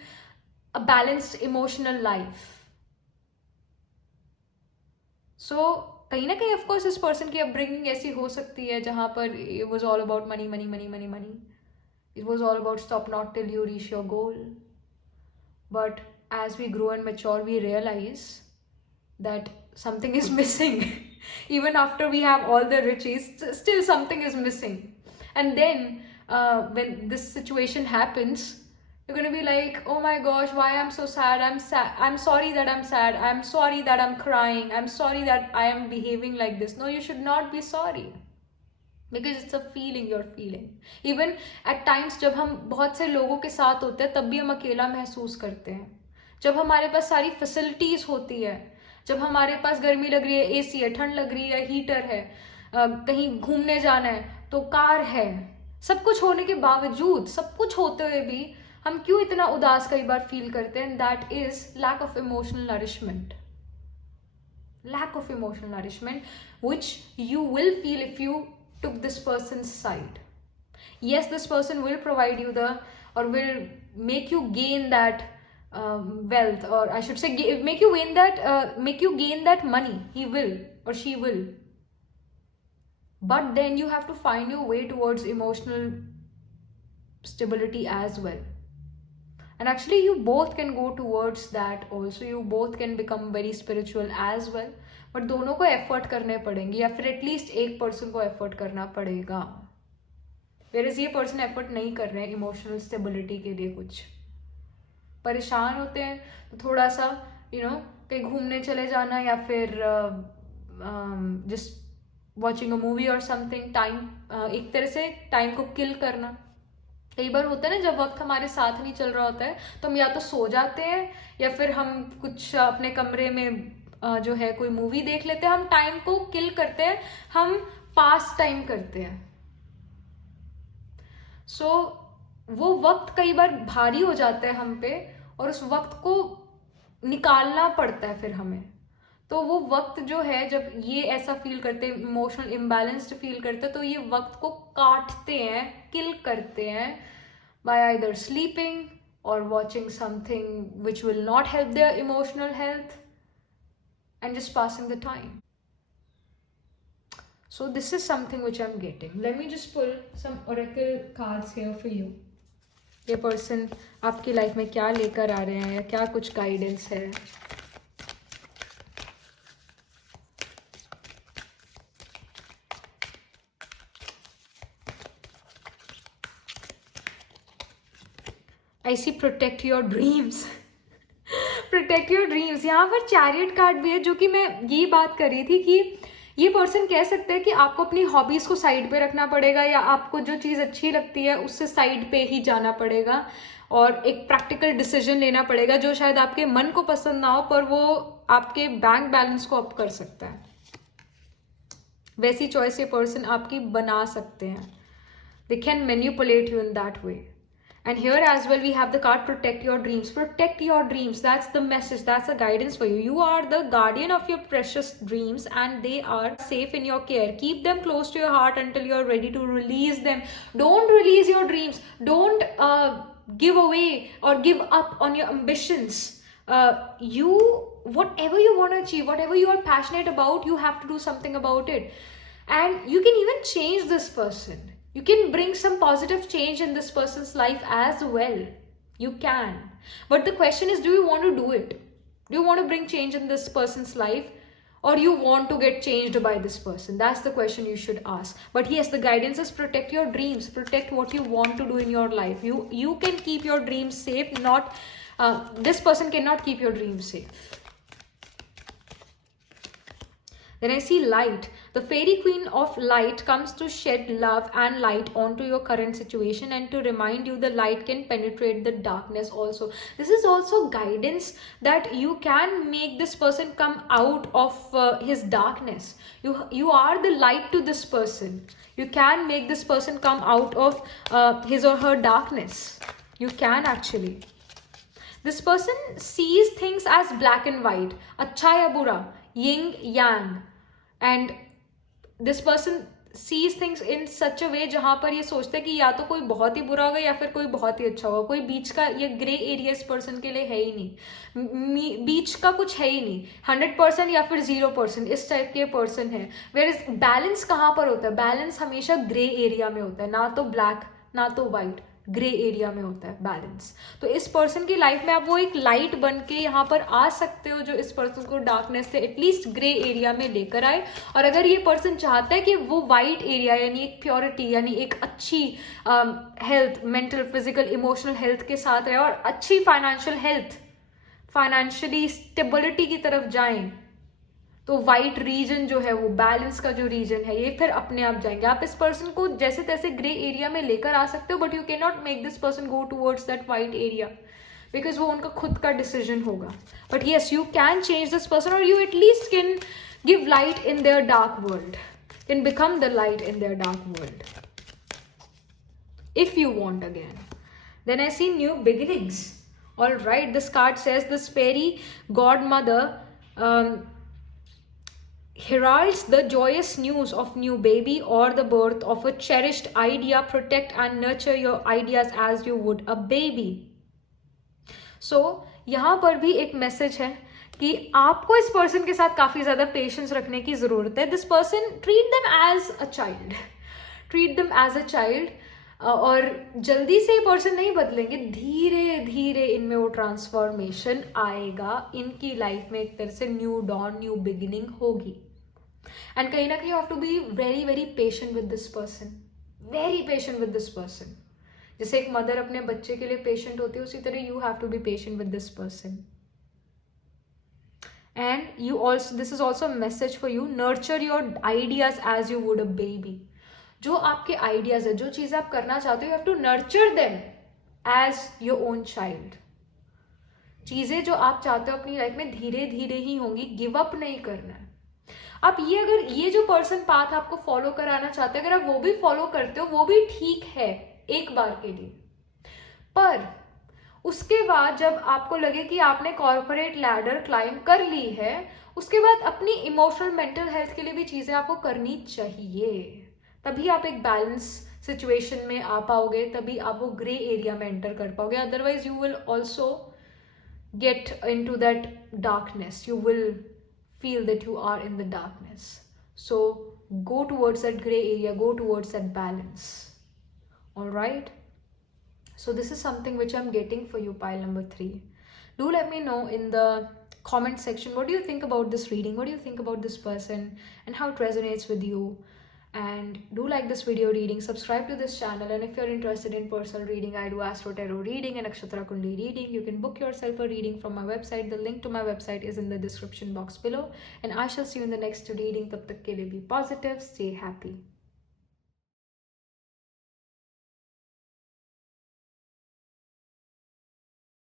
a balanced emotional life. so कहीं ना कहीं ऑफकोर्स इस पर्सन की अपब्रिंगिंग ऐसी हो सकती है जहां पर it was all about money, money, money, money, money. It was all about stop not till you reach your goal. But as we grow and mature, we realize that something is missing. Even after we have all the riches, still something is missing. And then when this situation happens, you're going to be like, oh my gosh, why I'm so sad. I'm sorry that I'm sad. I'm sorry that I'm crying. I'm sorry that I am behaving like this. No, you should not be sorry. Because it's a feeling you're feeling. Even at times जब हम बहुत से लोगों के साथ होते हैं तब भी हम अकेला महसूस करते हैं. जब हमारे पास सारी फैसिलिटीज होती है, जब हमारे पास गर्मी लग रही है एसी है, ठंड लग रही है हीटर है, कहीं घूमने जाना है तो कार है, सब कुछ होने के बावजूद, सब कुछ होते हुए भी हम क्यों इतना उदास कई बार फील करते हैं? That is lack of emotional nourishment. Lack of emotional nourishment, which you will feel if you took this person's side. Yes, this person will provide you or will make you gain that wealth, or I should say make you gain that money. He will or she will, but then you have to find your way towards emotional stability as well. And actually you both can go towards that also. You both can become very spiritual as well, but दोनों को एफर्ट करने पड़ेंगे, या फिर एटलीस्ट एक पर्सन को एफर्ट करना पड़ेगा. वेयर ये पर्सन एफर्ट नहीं कर रहे हैं इमोशनल स्टेबिलिटी के लिए, कुछ परेशान होते हैं तो थोड़ा सा कहीं घूमने चले जाना, या फिर जस्ट वॉचिंग अ मूवी और समथिंग, टाइम एक तरह से टाइम को किल करना. कई बार होता है ना, जब वक्त हमारे साथ नहीं चल रहा होता है तो हम या तो सो जाते हैं, या फिर हम कुछ अपने कमरे में जो है कोई मूवी देख लेते हैं. हम टाइम को किल करते हैं, हम पास टाइम करते हैं. सो वो वक्त कई बार भारी हो जाता है हम पे, और उस वक्त को निकालना पड़ता है फिर हमें. तो वो वक्त जो है, जब ये ऐसा फील करते हैं, इमोशनल इम्बैलेंस्ड फील करते हैं, तो ये वक्त को काटते हैं, किल करते हैं by either sleeping or watching something which will not help their emotional health, and just passing the time. So this is something which I'm getting. Let me just pull some oracle cards here for you. ये पर्सन आपकी लाइफ में क्या लेकर आ रहे हैं, क्या कुछ गाइडेंस है. I see protect your dreams. Protect your dreams. यहाँ पर चैरियट कार्ड भी है, जो कि मैं ये बात कर रही थी कि ये पर्सन कह सकते हैं कि आपको अपनी हॉबीज को साइड पे रखना पड़ेगा, या आपको जो चीज़ अच्छी लगती है उससे साइड पे ही जाना पड़ेगा, और एक प्रैक्टिकल डिसीजन लेना पड़ेगा जो शायद आपके मन को पसंद ना हो, पर वो आपके बैंक बैलेंस को अप कर सकता है. वैसी चॉइस ये पर्सन आपकी बना सकते हैं. They can manipulate you in that way. And here as well we have the card protect your dreams. Protect your dreams. That's the message. That's the guidance for you. You are the guardian of your precious dreams, and they are safe in your care. Keep them close to your heart until you're ready to release them. Don't release your dreams. Don't give away or give up on your ambitions. Whatever you want to achieve, whatever you are passionate about, you have to do something about it. And you can even change this person. You can bring some positive change in this person's life as well. You can. But the question is, do you want to do it? Do you want to bring change in this person's life? Or you want to get changed by this person? That's the question you should ask. But yes, the guidance is protect your dreams. Protect what you want to do in your life. You can keep your dreams safe. This person cannot keep your dreams safe. Then I see light. The fairy queen of light comes to shed love and light onto your current situation, and to remind you the light can penetrate the darkness also. This is also guidance that you can make this person come out of his darkness. You are the light to this person. You can make this person come out of his or her darkness. You can actually. This person sees things as black and white, अच्छा या बुरा, yin yang, and this person sees things in such a way जहाँ पर ये सोचता है कि या तो कोई बहुत ही बुरा होगा या फिर कोई बहुत ही अच्छा होगा. कोई बीच का ये ग्रे एरिया इस पर्सन के लिए है ही नहीं. बीच का कुछ है ही नहीं. 100% या फिर 0% इस टाइप के पर्सन है. वेयर बैलेंस कहाँ पर होता है? बैलेंस हमेशा ग्रे एरिया में होता है, ना तो ब्लैक ना तो वाइट. ग्रे एरिया में होता है बैलेंस. तो इस पर्सन की लाइफ में आप वो एक लाइट बन के यहाँ पर आ सकते हो, जो इस पर्सन को डार्कनेस से एटलीस्ट ग्रे एरिया में लेकर आए. और अगर ये पर्सन चाहता है कि वो वाइट एरिया यानी एक प्योरिटी यानी एक अच्छी health, mental, physical, emotional health के साथ रहे और अच्छी फाइनेंशियल हेल्थ, फाइनेंशियली स्टेबिलिटी की तरफ जाएं, तो वाइट रीजन जो है, वो बैलेंस का जो रीजन है, ये फिर अपने आप जाएंगे. आप इस पर्सन को जैसे तैसे ग्रे एरिया में लेकर आ सकते हो, but you can not make this person go towards that white area, because वो उनका खुद का डिसीजन होगा. But yes, you can change this person, और you at least can give light in their dark world, can become the light in their dark world, if you want again. Then I see new beginnings. All right, this card says this fairy godmother heralds the joyous news of new baby or the birth of a cherished idea. Protect and nurture your ideas as you would a baby. So यहाँ पर भी एक मैसेज है कि आपको इस पर्सन के साथ काफी ज्यादा पेशेंस रखने की जरूरत है. This person treat them as a child, treat them as a child. और जल्दी से ये पर्सन नहीं बदलेंगे, धीरे धीरे इनमें वो ट्रांसफॉर्मेशन आएगा. इनकी लाइफ में एक तरह से न्यू डॉन, न्यू बिगिनिंग होगी. एंड कहीं ना कहीं you have to be very very patient with this person, very patient with this person. जैसे एक मदर अपने बच्चे के लिए पेशेंट होती है, उसी तरह you have to be patient with this person. And you also, this is also message for you, nurture your ideas as you would a baby. जो आपके आइडियाज है, जो चीजें आप करना चाहते हो, you have to nurture them as your own child. चीजें जो आप चाहते हो अपनी लाइफ में धीरे धीरे ही होंगी, गिव अप नहीं करना है. आप ये, अगर ये जो पर्सन पाथ आपको फॉलो कराना चाहते हैं, अगर आप वो भी फॉलो करते हो, वो भी ठीक है एक बार के लिए. पर उसके बाद जब आपको लगे कि आपने कॉर्पोरेट लैडर क्लाइंब कर ली है, उसके बाद अपनी इमोशनल मेंटल हेल्थ के लिए भी चीजें आपको करनी चाहिए. तभी आप एक बैलेंस सिचुएशन में आ पाओगे, तभी आप वो ग्रे एरिया में एंटर कर पाओगे. Otherwise you will also get in to that darkness, you will feel that you are in the darkness. So go towards that gray area, go towards that balance. All right, so this is something which I'm getting for you, pile number 3. Do let me know in the comment section, what do you think about this reading, what do you think about this person, and how it resonates with you. And do like this video reading, subscribe to this channel, and if you're interested in personal reading, I do astro tarot reading and nakshatra kundi reading. You can book yourself a reading from my website. The link to my website is in the description box below, and I shall see you in the next reading. Tab tak ke liye be positive, stay happy.